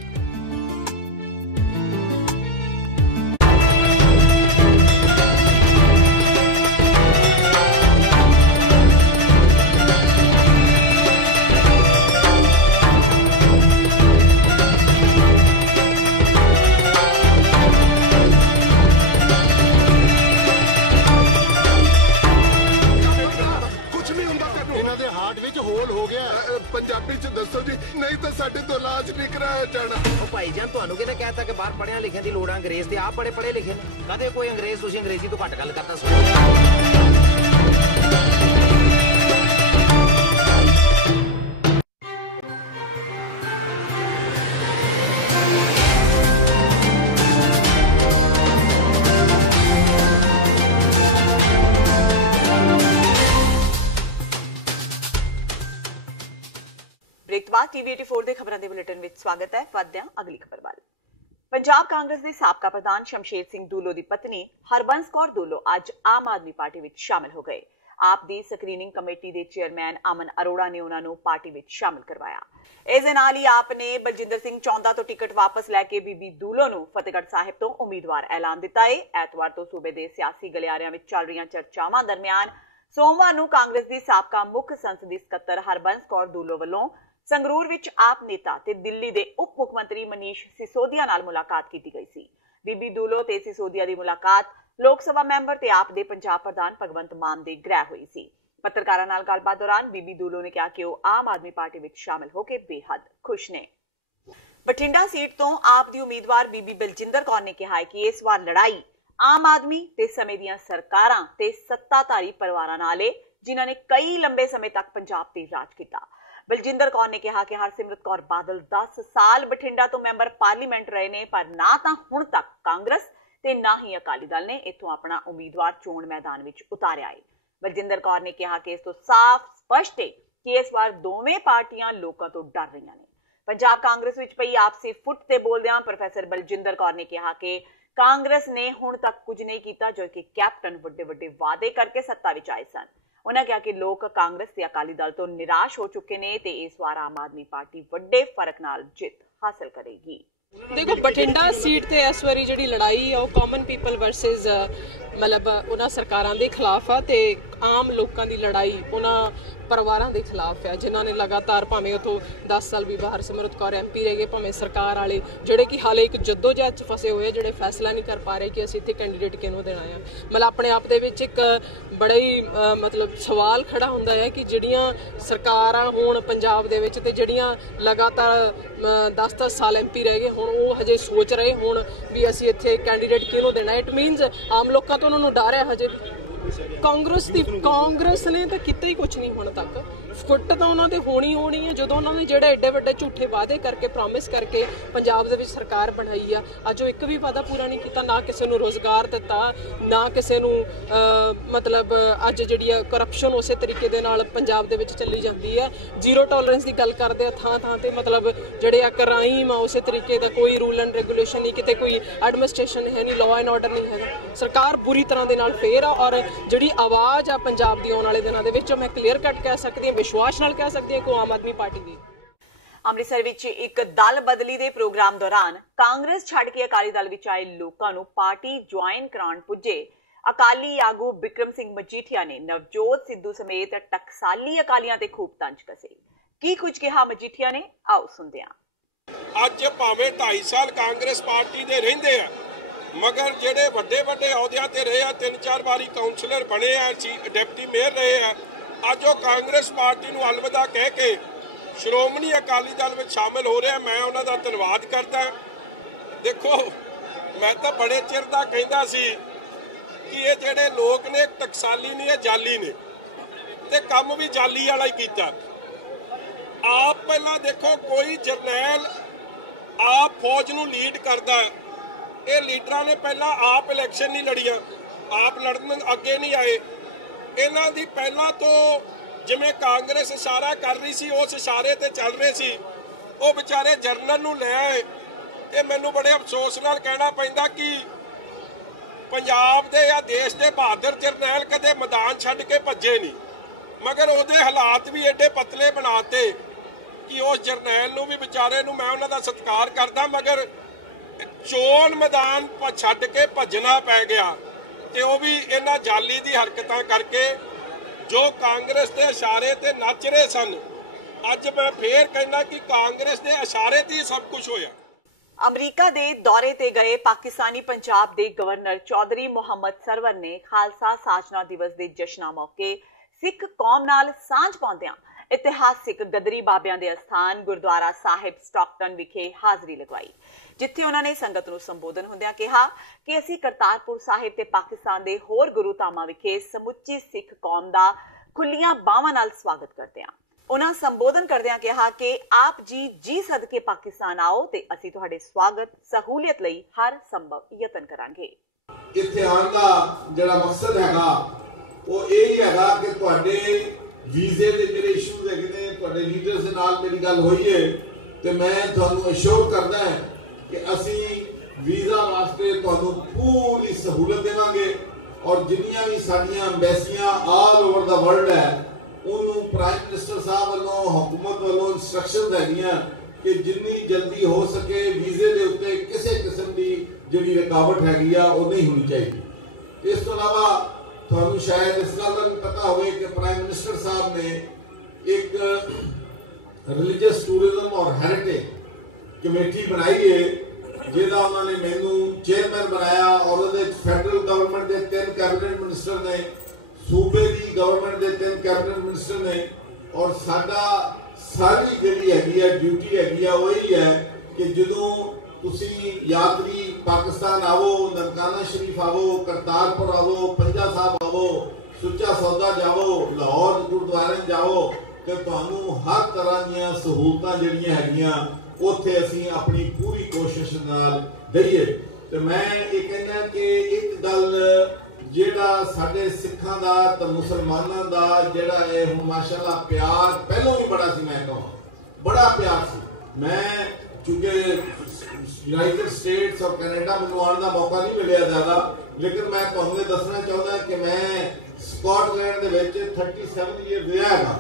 Punjabi ਚ ਦੱਸੋ ਜੀ, ਨਹੀਂ ਤਾਂ ਸਾਡੇ ਤੋਂ ਇਲਾਜ ਨਹੀਂ ਕਰਾਇਆ ਜਾਣਾ। ਉਹ ਭਾਈ ਜਾਨ ਤੁਹਾਨੂੰ ਕਿਹਨੇ ਕਹਿਤਾ ਕਿ ਬਾਹਰ ਪੜ੍ਹਿਆ ਲਿਖਿਆ ਦੀ ਲੋੜ ਆ? ਅੰਗਰੇਜ਼ ਤੇ ਆਪ ਪੜ੍ਹੇ ਲਿਖੇ ਨੇ। ਕਦੇ ਕੋਈ ਅੰਗਰੇਜ਼ ਤੁਸੀਂ ਅੰਗਰੇਜ਼ੀ ਤੋਂ ਘੱਟ ਗੱਲ ਕਰਦਾ ਸੁਣੋ। TV 84 ਦੇ ਖਬਰਾਂ ਦੇ ਬੁਲੇਟਿਨ ਵਿੱਚ ਸਵਾਗਤ ਹੈ। ਵਧਦੇ ਹਾਂ ਅਗਲੀ ਖਬਰ ਵੱਲ। ਪੰਜਾਬ ਕਾਂਗਰਸ ਦੇ ਸਾਬਕਾ ਪ੍ਰਧਾਨ ਸ਼ਮਸ਼ੇਰ ਸਿੰਘ ਦੂਲੋ ਦੀ ਪਤਨੀ ਹਰਬੰਸ ਕੌਰ ਦੂਲੋ ਅੱਜ ਆਮ ਆਦਮੀ ਪਾਰਟੀ ਵਿੱਚ ਸ਼ਾਮਲ ਹੋ ਗਏ। ਆਪ ਦੀ ਸਕਰੀਨਿੰਗ ਕਮੇਟੀ ਦੇ ਚੇਅਰਮੈਨ ਅਮਨ ਅਰੋੜਾ ਨੇ ਉਹਨਾਂ ਨੂੰ ਪਾਰਟੀ ਵਿੱਚ ਸ਼ਾਮਲ ਕਰਵਾਇਆ। ਇਸ ਦੇ ਨਾਲ ਹੀ ਆਪ ਨੇ ਬਲਜਿੰਦਰ ਸਿੰਘ ਚੌਂਦਾ ਤੋਂ ਟਿਕਟ ਵਾਪਸ ਲੈ ਕੇ ਬੀਬੀ ਦੂਲੋ ਨੂੰ ਫਤਿਹਗੜ੍ਹ ਸਾਹਿਬ ਤੋਂ ਉਮੀਦਵਾਰ ਐਲਾਨ ਦਿੱਤਾ ਹੈ। ਐਤਵਾਰ ਤੋਂ ਸੂਬੇ ਦੇ ਸਿਆਸੀ ਗਲਿਆਰਿਆਂ ਵਿੱਚ ਚੱਲ ਰਹੀਆਂ ਚਰਚਾਵਾਂ ਦਰਮਿਆਨ ਸੋਮਵਾਰ ਨੂੰ ਕਾਂਗਰਸ ਦੀ ਸਾਬਕਾ ਮੁੱਖ ਸੰਸਦੀ ਸਕੱਤਰ ਹਰਬੰਸ ਕੌਰ ਦੂਲੋ ਵੱਲੋਂ ਸੰਗਰੂਰ ਵਿੱਚ ਆਪ ਨੇਤਾ ਤੇ ਦਿੱਲੀ ਦੇ ਉਪ ਮੁੱਖ ਮੰਤਰੀ ਮਨੀਸ਼ ਸਿਸੋਦੀਆ ਨਾਲ ਮੁਲਾਕਾਤ ਕੀਤੀ ਗਈ ਸੀ। ਬੀਬੀ ਦੂਲੋ ਤੇ ਸਿਸੋਦੀਆ ਦੀ ਮੁਲਾਕਾਤ ਲੋਕ ਸਭਾ ਮੈਂਬਰ ਤੇ ਆਪ ਦੇ ਪੰਜਾਬ ਪ੍ਰਧਾਨ ਭਗਵੰਤ ਮਾਨ ਦੇ ਗ੍ਰਹਿ ਹੋਈ ਸੀ। ਪੱਤਰਕਾਰਾਂ ਨਾਲ ਗੱਲਬਾਤ ਦੌਰਾਨ ਬੀਬੀ ਦੂਲੋ ਨੇ ਕਿਹਾ ਕਿ ਉਹ ਆਮ ਆਦਮੀ ਪਾਰਟੀ ਵਿੱਚ ਸ਼ਾਮਲ ਹੋ ਕੇ ਬੇਹੱਦ ਖੁਸ਼ ਨੇ। ਬਠਿੰਡਾ ਸੀਟ ਤੋਂ ਆਪ ਦੀ ਉਮੀਦਵਾਰ ਬੀਬੀ ਬਲਜਿੰਦਰ ਕੌਰ ਨੇ ਕਿਹਾ ਕਿ ਇਸ ਵਾਰ ਲੜਾਈ ਆਮ ਆਦਮੀ ਤੇ ਸਮੇਂ ਦੀਆਂ ਸਰਕਾਰਾਂ ਤੇ ਸੱਤਾਧਾਰੀ ਪਰਿਵਾਰਾਂ ਨਾਲ ਹੈ, ਜਿਨ੍ਹਾਂ ਨੇ ਕਈ ਲੰਬੇ ਸਮੇਂ ਤੱਕ ਪੰਜਾਬ ਤੇ ਰਾਜ ਕੀਤਾ। ਬਲਜਿੰਦਰ ਕੌਰ ਨੇ ਕਿਹਾ ਕਿ ਹਰਸਿਮਰਤ ਕੌਰ ਬਾਦਲ 10 ਸਾਲ ਬਠਿੰਡਾ ਤੋਂ ਮੈਂਬਰ ਪਾਰਲੀਮੈਂਟ ਰਹੇ ਨੇ, ਪਰ ਨਾ ਤਾਂ ਹੁਣ ਤੱਕ ਕਾਂਗਰਸ ਤੇ ਨਾ ਹੀ ਅਕਾਲੀ ਦਲ ਨੇ ਇੱਥੋਂ ਆਪਣਾ ਉਮੀਦਵਾਰ ਚੋਣ ਮੈਦਾਨ ਵਿੱਚ ਉਤਾਰਿਆ ਹੈ। ਬਲਜਿੰਦਰ ਕੌਰ ਨੇ ਕਿਹਾ ਕਿ ਇਸ ਤੋਂ ਸਾਫ਼ ਸਪਸ਼ਟ ਹੈ ਕਿ ਇਸ ਵਾਰ ਦੋਵੇਂ ਪਾਰਟੀਆਂ ਲੋਕਾਂ ਤੋਂ ਡਰ ਰਹੀਆਂ ਨੇ। ਪੰਜਾਬ ਕਾਂਗਰਸ ਵਿੱਚ ਪਈ ਆਪਸੀ ਫੁੱਟ ਤੇ ਬੋਲਦਿਆਂ ਪ੍ਰੋਫੈਸਰ ਬਲਜਿੰਦਰ ਕੌਰ ਨੇ ਕਿਹਾ ਕਿ ਕਾਂਗਰਸ ਨੇ ਹੁਣ ਤੱਕ ਕੁਝ ਨਹੀਂ ਕੀਤਾ, ਜੋ ਕਿ ਕੈਪਟਨ ਵੱਡੇ ਵਾਅਦੇ ਕਰਕੇ ਸੱਤਾ ਵਿੱਚ ਆਏ ਸਨ। ਉਹਨਾਂ ਕਿਹਾ ਕਿ ਲੋਕ ਕਾਂਗਰਸ ਤੇ ਅਕਾਲੀ ਦਲ ਤੋਂ ਨਿਰਾਸ਼ ਹੋ ਚੁੱਕੇ ਨੇ ਤੇ ਇਸ ਵਾਰ ਆਮ ਆਦਮੀ ਪਾਰਟੀ ਵੱਡੇ ਫਰਕ ਨਾਲ ਜਿੱਤ ਹਾਸਲ ਕਰੇਗੀ। देखो बठिंडा सीट ते इस वारी जिहड़ी लड़ाई है वो कॉमन पीपल वर्सेस मतलब उन्हां सरकारां दे खिलाफ है ते आम लोकां दी लड़ाई उन्हां परिवारां दे खिलाफ है, जिन्हां ने लगातार भावें उथों 10 साल भी हरसिमरत कौर MP रह गए, भावें सरकार वाले जिहड़े कि हाले एक जद्दोजहद च फसे हुए जिहड़े फैसला नहीं कर पा रहे कि असीं इत्थे कैंडीडेट किहनूं देना है। मतलब अपने आप दे विच एक बड़ा ही मतलब सवाल खड़ा हुंदा है कि जिहड़ियां सरकारां होण पंजाब दे विच ते जिहड़ियां लगातार 10-10 साल MP रह गए हुण ਉਹ ਹਜੇ ਸੋਚ ਰਹੇ ਹੁਣ ਵੀ ਅਸੀਂ ਇੱਥੇ ਕੈਂਡੀਡੇਟ ਕਿਹਨੂੰ ਦੇਣਾ। ਇਟ ਮੀਨਸ ਆਮ ਲੋਕਾਂ ਤੋਂ ਉਹਨਾਂ ਨੂੰ ਡਰ ਹੈ ਹਜੇ। ਕਾਂਗਰਸ ਨੇ ਤਾਂ ਕੀਤਾ ਹੀ ਕੁਝ ਨਹੀਂ ਹੁਣ ਤੱਕ। ਫੁੱਟ ਤਾਂ ਉਹਨਾਂ ਦੇ ਹੋਣੀ ਹੈ ਜਦੋਂ ਉਹਨਾਂ ਨੇ ਜਿਹੜੇ ਐਡੇ ਵੱਡੇ ਝੂਠੇ ਵਾਅਦੇ ਕਰਕੇ ਪ੍ਰੋਮਿਸ ਕਰਕੇ ਪੰਜਾਬ ਦੇ ਵਿੱਚ ਸਰਕਾਰ ਬਣਾਈ ਆ, ਅੱਜ ਉਹ ਇੱਕ ਵੀ ਵਾਅਦਾ ਪੂਰਾ ਨਹੀਂ ਕੀਤਾ। ਨਾ ਕਿਸੇ ਨੂੰ ਰੋਜ਼ਗਾਰ ਦਿੱਤਾ, ਨਾ ਕਿਸੇ ਨੂੰ ਮਤਲਬ ਅੱਜ ਜਿਹੜੀ ਆ ਕਰਪਸ਼ਨ ਉਸੇ ਤਰੀਕੇ ਦੇ ਨਾਲ ਪੰਜਾਬ ਦੇ ਵਿੱਚ ਚੱਲੀ ਜਾਂਦੀ ਹੈ। ਜ਼ੀਰੋ ਟੋਲਰੈਂਸ ਦੀ ਗੱਲ ਕਰਦੇ ਆ ਥਾਂ ਤੇ, ਮਤਲਬ ਜਿਹੜੇ ਆ ਕ੍ਰਾਈਮ ਆ ਉਸੇ ਤਰੀਕੇ ਦਾ ਕੋਈ ਰੂਲ ਐਂਡ ਰੈਗੂਲੇਸ਼ਨ ਨਹੀਂ, ਕਿਤੇ ਕੋਈ ਐਡਮਿਨਿਸਟ੍ਰੇਸ਼ਨ ਹੈ ਨਹੀਂ, ਲਾਅ ਐਂਡ ਆਰਡਰ ਨਹੀਂ ਹੈ। ਸਰਕਾਰ ਬੁਰੀ ਤਰ੍ਹਾਂ ਦੇ ਨਾਲ ਫੇਰ ਆ ਔਰ ਜਿਹੜੀ ਆਵਾਜ਼ ਆ ਪੰਜਾਬ ਦੀ ਆਉਣ ਵਾਲੇ ਦਿਨਾਂ ਦੇ ਵਿੱਚ ਮੈਂ ਕਲੀਅਰ ਕੱਟ ਕਹਿ ਸਕਦੀ ਹਾਂ, ਵਿਸ਼ਵਾਸ ਨਾਲ ਕਹਿ ਸਕਦੀ ਹਾਂ ਕਿ ਆਮ ਆਦਮੀ ਪਾਰਟੀ ਦੀ। ਅੰਮ੍ਰਿਤਸਰ ਵਿੱਚ ਇੱਕ ਦਲ ਬਦਲੀ ਦੇ ਪ੍ਰੋਗਰਾਮ ਦੌਰਾਨ ਕਾਂਗਰਸ ਛੱਡ ਕੇ ਅਕਾਲੀ ਦਲ ਵਿੱਚ ਆਏ ਲੋਕਾਂ ਨੂੰ ਪਾਰਟੀ ਜੁਆਇਨ ਕਰਾਉਣ ਪੁੱਜੇ ਅਕਾਲੀ ਆਗੂ ਬਿਕਰਮ ਸਿੰਘ ਮਜੀਠੀਆ ਨੇ ਨਵਜੋਤ ਸਿੱਧੂ ਸਮੇਤ ਟਕਸਾਲੀ ਅਕਾਲੀਆਂ ਤੇ ਖੂਬ ਤੰਜ ਕਸੇ। ਕੀ ਕੁਝ ਕਿਹਾ ਮਜੀਠੀਆ ਨੇ, ਆਓ ਸੁਣਦੇ ਹਾਂ। ਅੱਜ ਭਾਵੇਂ 2.5 ਸਾਲ ਕਾਂਗਰਸ ਪਾਰਟੀ ਦੇ ਰਹਿੰਦੇ ਆ, ਮਗਰ ਜਿਹੜੇ ਵੱਡੇ ਅਹੁਦਿਆਂ ਤੇ ਰਹੇ ਆ, 3-4 ਵਾਰੀ ਕਾਉਂਸਲਰ ਬਣੇ ਆ, ਡਿਪਟੀ ਮੇਅਰ ਰਹੇ ਆ, ਅੱਜ ਉਹ ਕਾਂਗਰਸ ਪਾਰਟੀ ਨੂੰ ਅਲਵਿਦਾ ਕਹਿ ਕੇ ਸ਼੍ਰੋਮਣੀ ਅਕਾਲੀ ਦਲ ਵਿੱਚ ਸ਼ਾਮਲ ਹੋ ਰਿਹਾ। ਮੈਂ ਉਹਨਾਂ ਦਾ ਧੰਨਵਾਦ ਕਰਦਾ। ਦੇਖੋ ਮੈਂ ਤਾਂ ਬੜੇ ਚਿਰ ਦਾ ਕਹਿੰਦਾ ਸੀ ਕਿ ਇਹ ਜਿਹੜੇ ਲੋਕ ਨੇ ਟਕਸਾਲੀ ਨਹੀਂ, ਇਹ ਜਾਲੀ ਨੇ ਤੇ ਕੰਮ ਵੀ ਜਾਲੀ ਵਾਲਾ ਹੀ ਕੀਤਾ। ਆਪ ਪਹਿਲਾਂ ਦੇਖੋ ਕੋਈ ਜਰਨੈਲ ਆਪ ਫੌਜ ਨੂੰ ਲੀਡ ਕਰਦਾ, ਇਹ ਲੀਡਰਾਂ ਨੇ ਪਹਿਲਾਂ ਆਪ ਇਲੈਕਸ਼ਨ ਨਹੀਂ ਲੜੀਆਂ, ਆਪ ਲੜਨ ਅੱਗੇ ਨਹੀਂ ਆਏ। ਇਹਨਾਂ ਦੀ ਪਹਿਲਾਂ ਤੋਂ ਜਿਵੇਂ ਕਾਂਗਰਸ ਇਸ਼ਾਰਾ ਕਰ ਰਹੀ ਸੀ ਉਸ ਇਸ਼ਾਰੇ ਤੇ ਚੱਲ ਰਹੇ ਸੀ। ਉਹ ਵਿਚਾਰੇ ਜਰਨਲ ਨੂੰ ਲੈ ਆਏ ਤੇ ਮੈਨੂੰ ਬੜੇ ਅਫਸੋਸ ਨਾਲ ਕਹਿਣਾ ਪੈਂਦਾ ਕਿ ਪੰਜਾਬ ਦੇ ਜਾਂ ਦੇਸ਼ ਦੇ ਬਹਾਦਰ ਜਰਨੈਲ ਕਦੇ ਮੈਦਾਨ ਛੱਡ ਕੇ ਭੱਜੇ ਨਹੀਂ, ਮਗਰ ਉਹਦੇ ਹਾਲਾਤ ਵੀ ਐਡੇ ਪਤਲੇ ਬਣਾਤੇ ਕਿ ਉਸ ਜਰਨੈਲ ਨੂੰ ਵੀ ਵਿਚਾਰੇ ਨੂੰ ਮੈਂ ਉਹਨਾਂ ਦਾ ਸਤਿਕਾਰ ਕਰਦਾ, ਮਗਰ ਚੋਣ ਮੈਦਾਨ ਛੱਡ ਕੇ ਭੱਜਣਾ ਪੈ ਗਿਆ ਤੇ ਉਹ ਵੀ ਇਹਨਾਂ ਜਾਲੀ ਦੀ ਹਰਕਤਾਂ ਕਰਕੇ ਜੋ ਕਾਂਗਰਸ ਦੇ ਇਸ਼ਾਰੇ ਤੇ ਨੱਚ ਰਹੇ ਸਨ। ਅੱਜ ਮੈਂ ਫੇਰ ਕਹਿੰਦਾ ਕਿ ਕਾਂਗਰਸ ਦੇ ਇਸ਼ਾਰੇ ਤੇ ਸਭ ਕੁਝ ਹੋਇਆ। ਅਮਰੀਕਾ ਦੇ ਦੌਰੇ ਤੇ ਗਏ ਪਾਕਿਸਤਾਨੀ ਪੰਜਾਬ ਦੇ ਗਵਰਨਰ ਚੌਧਰੀ ਮੁਹੰਮਦ ਸਰਵਰ ਨੇ ਖਾਲਸਾ ਸਾਜਨਾ ਦਿਵਸ ਦੇ ਜਸ਼ਨਾਂ ਮੌਕੇ ਸਿੱਖ ਕੌਮ ਨਾਲ ਸਾਂਝ ਪਾਉਂਦਿਆਂ ਇਤਿਹਾਸਿਕ ਗਦਰੀ ਬਾਬਿਆਂ ਦੇ ਅਸਥਾਨ ਗੁਰਦੁਆਰਾ ਸਾਹਿਬ ਸਟਾਕਟਨ ਵਿਖੇ ਹਾਜ਼ਰੀ ਲਗਵਾਈ, ਜਿੱਥੇ ਉਹਨਾਂ ਨੇ ਸੰਗਤ ਨੂੰ ਸੰਬੋਧਨ ਹੁੰਦਿਆਂ ਕਿਹਾ ਕਿ ਅਸੀਂ ਕਰਤਾਰਪੁਰ ਸਾਹਿਬ ਤੇ ਪਾਕਿਸਤਾਨ ਦੇ ਹੋਰ ਗੁਰੂ ਧਾਮਾਂ ਵਿਖੇ ਸਮੁੱਚੀ ਸਿੱਖ ਕੌਮ ਦਾ ਖੁੱਲੀਆਂ ਬਾਹਾਂ ਨਾਲ ਸਵਾਗਤ ਕਰਦੇ ਹਾਂ। ਉਹਨਾਂ ਸੰਬੋਧਨ ਕਰਦਿਆਂ ਕਿਹਾ ਕਿ ਆਪ ਜੀ ਸਦਕੇ ਪਾਕਿਸਤਾਨ ਆਓ ਤੇ ਅਸੀਂ ਤੁਹਾਡੇ ਸਵਾਗਤ ਸਹੂਲੀਅਤ ਲਈ ਹਰ ਸੰਭਵ ਯਤਨ ਕਰਾਂਗੇ। ਇੱਥੇ ਆਉਣ ਦਾ ਜਿਹੜਾ ਮਕਸਦ ਹੈਗਾ ਉਹ ਇਹ ਹੀ ਹੈਗਾ ਕਿ ਤੁਹਾਡੇ ਵੀਜ਼ੇ ਦੇ ਜਿਹੜੇ ਇਸ਼ੂਜ਼ ਹੈਗੇ ਨੇ, ਤੁਹਾਡੇ ਲੀਡਰਸ ਦੇ ਨਾਲ ਮੇਰੀ ਗੱਲ ਹੋਈ ਹੈ ਤੇ ਮੈਂ ਤੁਹਾਨੂੰ ਅਸ਼ੋਰ ਕਰਦਾ ਕਿ ਅਸੀਂ ਵੀਜ਼ਾ ਵਾਸਤੇ ਤੁਹਾਨੂੰ ਪੂਰੀ ਸਹੂਲਤ ਦੇਵਾਂਗੇ ਔਰ ਜਿੰਨੀਆਂ ਵੀ ਸਾਡੀਆਂ ਐਮਬੈਸੀਆਂ ਆਲ ਓਵਰ ਦਾ ਵਰਲਡ ਹੈ ਉਹਨੂੰ ਪ੍ਰਾਈਮ ਮਿਨਿਸਟਰ ਸਾਹਿਬ ਵੱਲੋਂ ਹੁਕੂਮਤ ਵੱਲੋਂ ਇੰਸਟਰਕਸ਼ਨ ਹੈਗੀਆਂ ਕਿ ਜਿੰਨੀ ਜਲਦੀ ਹੋ ਸਕੇ ਵੀਜ਼ੇ ਦੇ ਉੱਤੇ ਕਿਸੇ ਕਿਸਮ ਦੀ ਜਿਹੜੀ ਰੁਕਾਵਟ ਹੈਗੀ ਆ ਉਹ ਨਹੀਂ ਹੋਣੀ ਚਾਹੀਦੀ। ਇਸ ਤੋਂ ਇਲਾਵਾ ਤੁਹਾਨੂੰ ਸ਼ਾਇਦ ਇਸ ਗੱਲ ਦਾ ਵੀ ਪਤਾ ਹੋਵੇ ਕਿ ਪ੍ਰਾਈਮ ਮਿਨਿਸਟਰ ਸਾਹਿਬ ਨੇ ਇੱਕ ਰਿਲੀਜੀਅਸ ਟੂਰਿਜ਼ਮ ਔਰ ਹੈਰੀਟੇਜ ਕਮੇਟੀ ਬਣਾਈ ਹੈ ਜਿਹਦਾ ਉਹਨਾਂ ਨੇ ਮੈਨੂੰ ਚੇਅਰਮੈਨ ਬਣਾਇਆ ਔਰ ਉਹਦੇ ਫੈਡਰਲ ਗਵਰਨਮੈਂਟ ਦੇ 3 ਕੈਬਨਿਟ ਮਿਨਿਸਟਰ ਨੇ, ਸੂਬੇ ਦੀ ਗਵਰਨਮੈਂਟ ਦੇ 3 ਕੈਬਨਿਟ ਮਿਨਿਸਟਰ ਨੇ ਔਰ ਸਾਡਾ ਸਾਰੀ ਜਿਹੜੀ ਹੈਗੀ ਹੈ ਡਿਊਟੀ ਹੈਗੀ ਆ ਉਹ ਹੀ ਹੈ ਕਿ ਜਦੋਂ ਤੁਸੀਂ ਯਾਤਰੀ ਪਾਕਿਸਤਾਨ ਆਵੋ, ਨਨਕਾਣਾ ਸ਼ਰੀਫ ਆਵੋ, ਕਰਤਾਰਪੁਰ ਆਵੋ, ਪੰਜਾ ਸਾਹਿਬ ਆਵੋ, ਸੁੱਚਾ ਸੌਦਾ ਜਾਵੋ, ਲਾਹੌਰ ਗੁਰਦੁਆਰੇ ਜਾਵੋ ਤੇ ਤੁਹਾਨੂੰ ਹਰ ਤਰ੍ਹਾਂ ਦੀਆਂ ਸਹੂਲਤਾਂ ਜਿਹੜੀਆਂ ਹੈਗੀਆਂ ਉੱਥੇ ਅਸੀਂ ਆਪਣੀ ਪੂਰੀ ਕੋਸ਼ਿਸ਼ ਨਾਲ ਦਈਏ। ਤੇ ਮੈਂ ਇਹ ਕਹਿੰਦਾ ਕਿ ਇੱਕ ਗੱਲ ਜਿਹੜਾ ਸਾਡੇ ਸਿੱਖਾਂ ਦਾ ਤੇ ਮੁਸਲਮਾਨਾਂ ਦਾ ਜਿਹੜਾ ਹੈ ਹੁਣ ਮਾਸ਼ਾਅੱਲਾ ਪਿਆਰ ਪਹਿਲਾਂ ਵੀ ਬੜਾ ਸੀ, ਮੈਂ ਕਹਾਂ ਬੜਾ ਪਿਆਰ ਸੀ। ਮੈਂ ਚੁੱਕੇ ਯੂਨਾਈਟਿਡ ਸਟੇਟਸ ਔਰ ਕੈਨੇਡਾ ਮੈਨੂੰ ਆਉਣ ਦਾ ਮੌਕਾ ਨਹੀਂ ਮਿਲਿਆ ਜ਼ਿਆਦਾ, ਲੇਕਿਨ ਮੈਂ ਤੁਹਾਨੂੰ ਇਹ ਦੱਸਣਾ ਚਾਹੁੰਦਾ ਕਿ ਮੈਂ ਸਕਾਟਲੈਂਡ ਦੇ ਵਿੱਚ 37 ਈਅਰ ਰਿਹਾ ਹੈਗਾ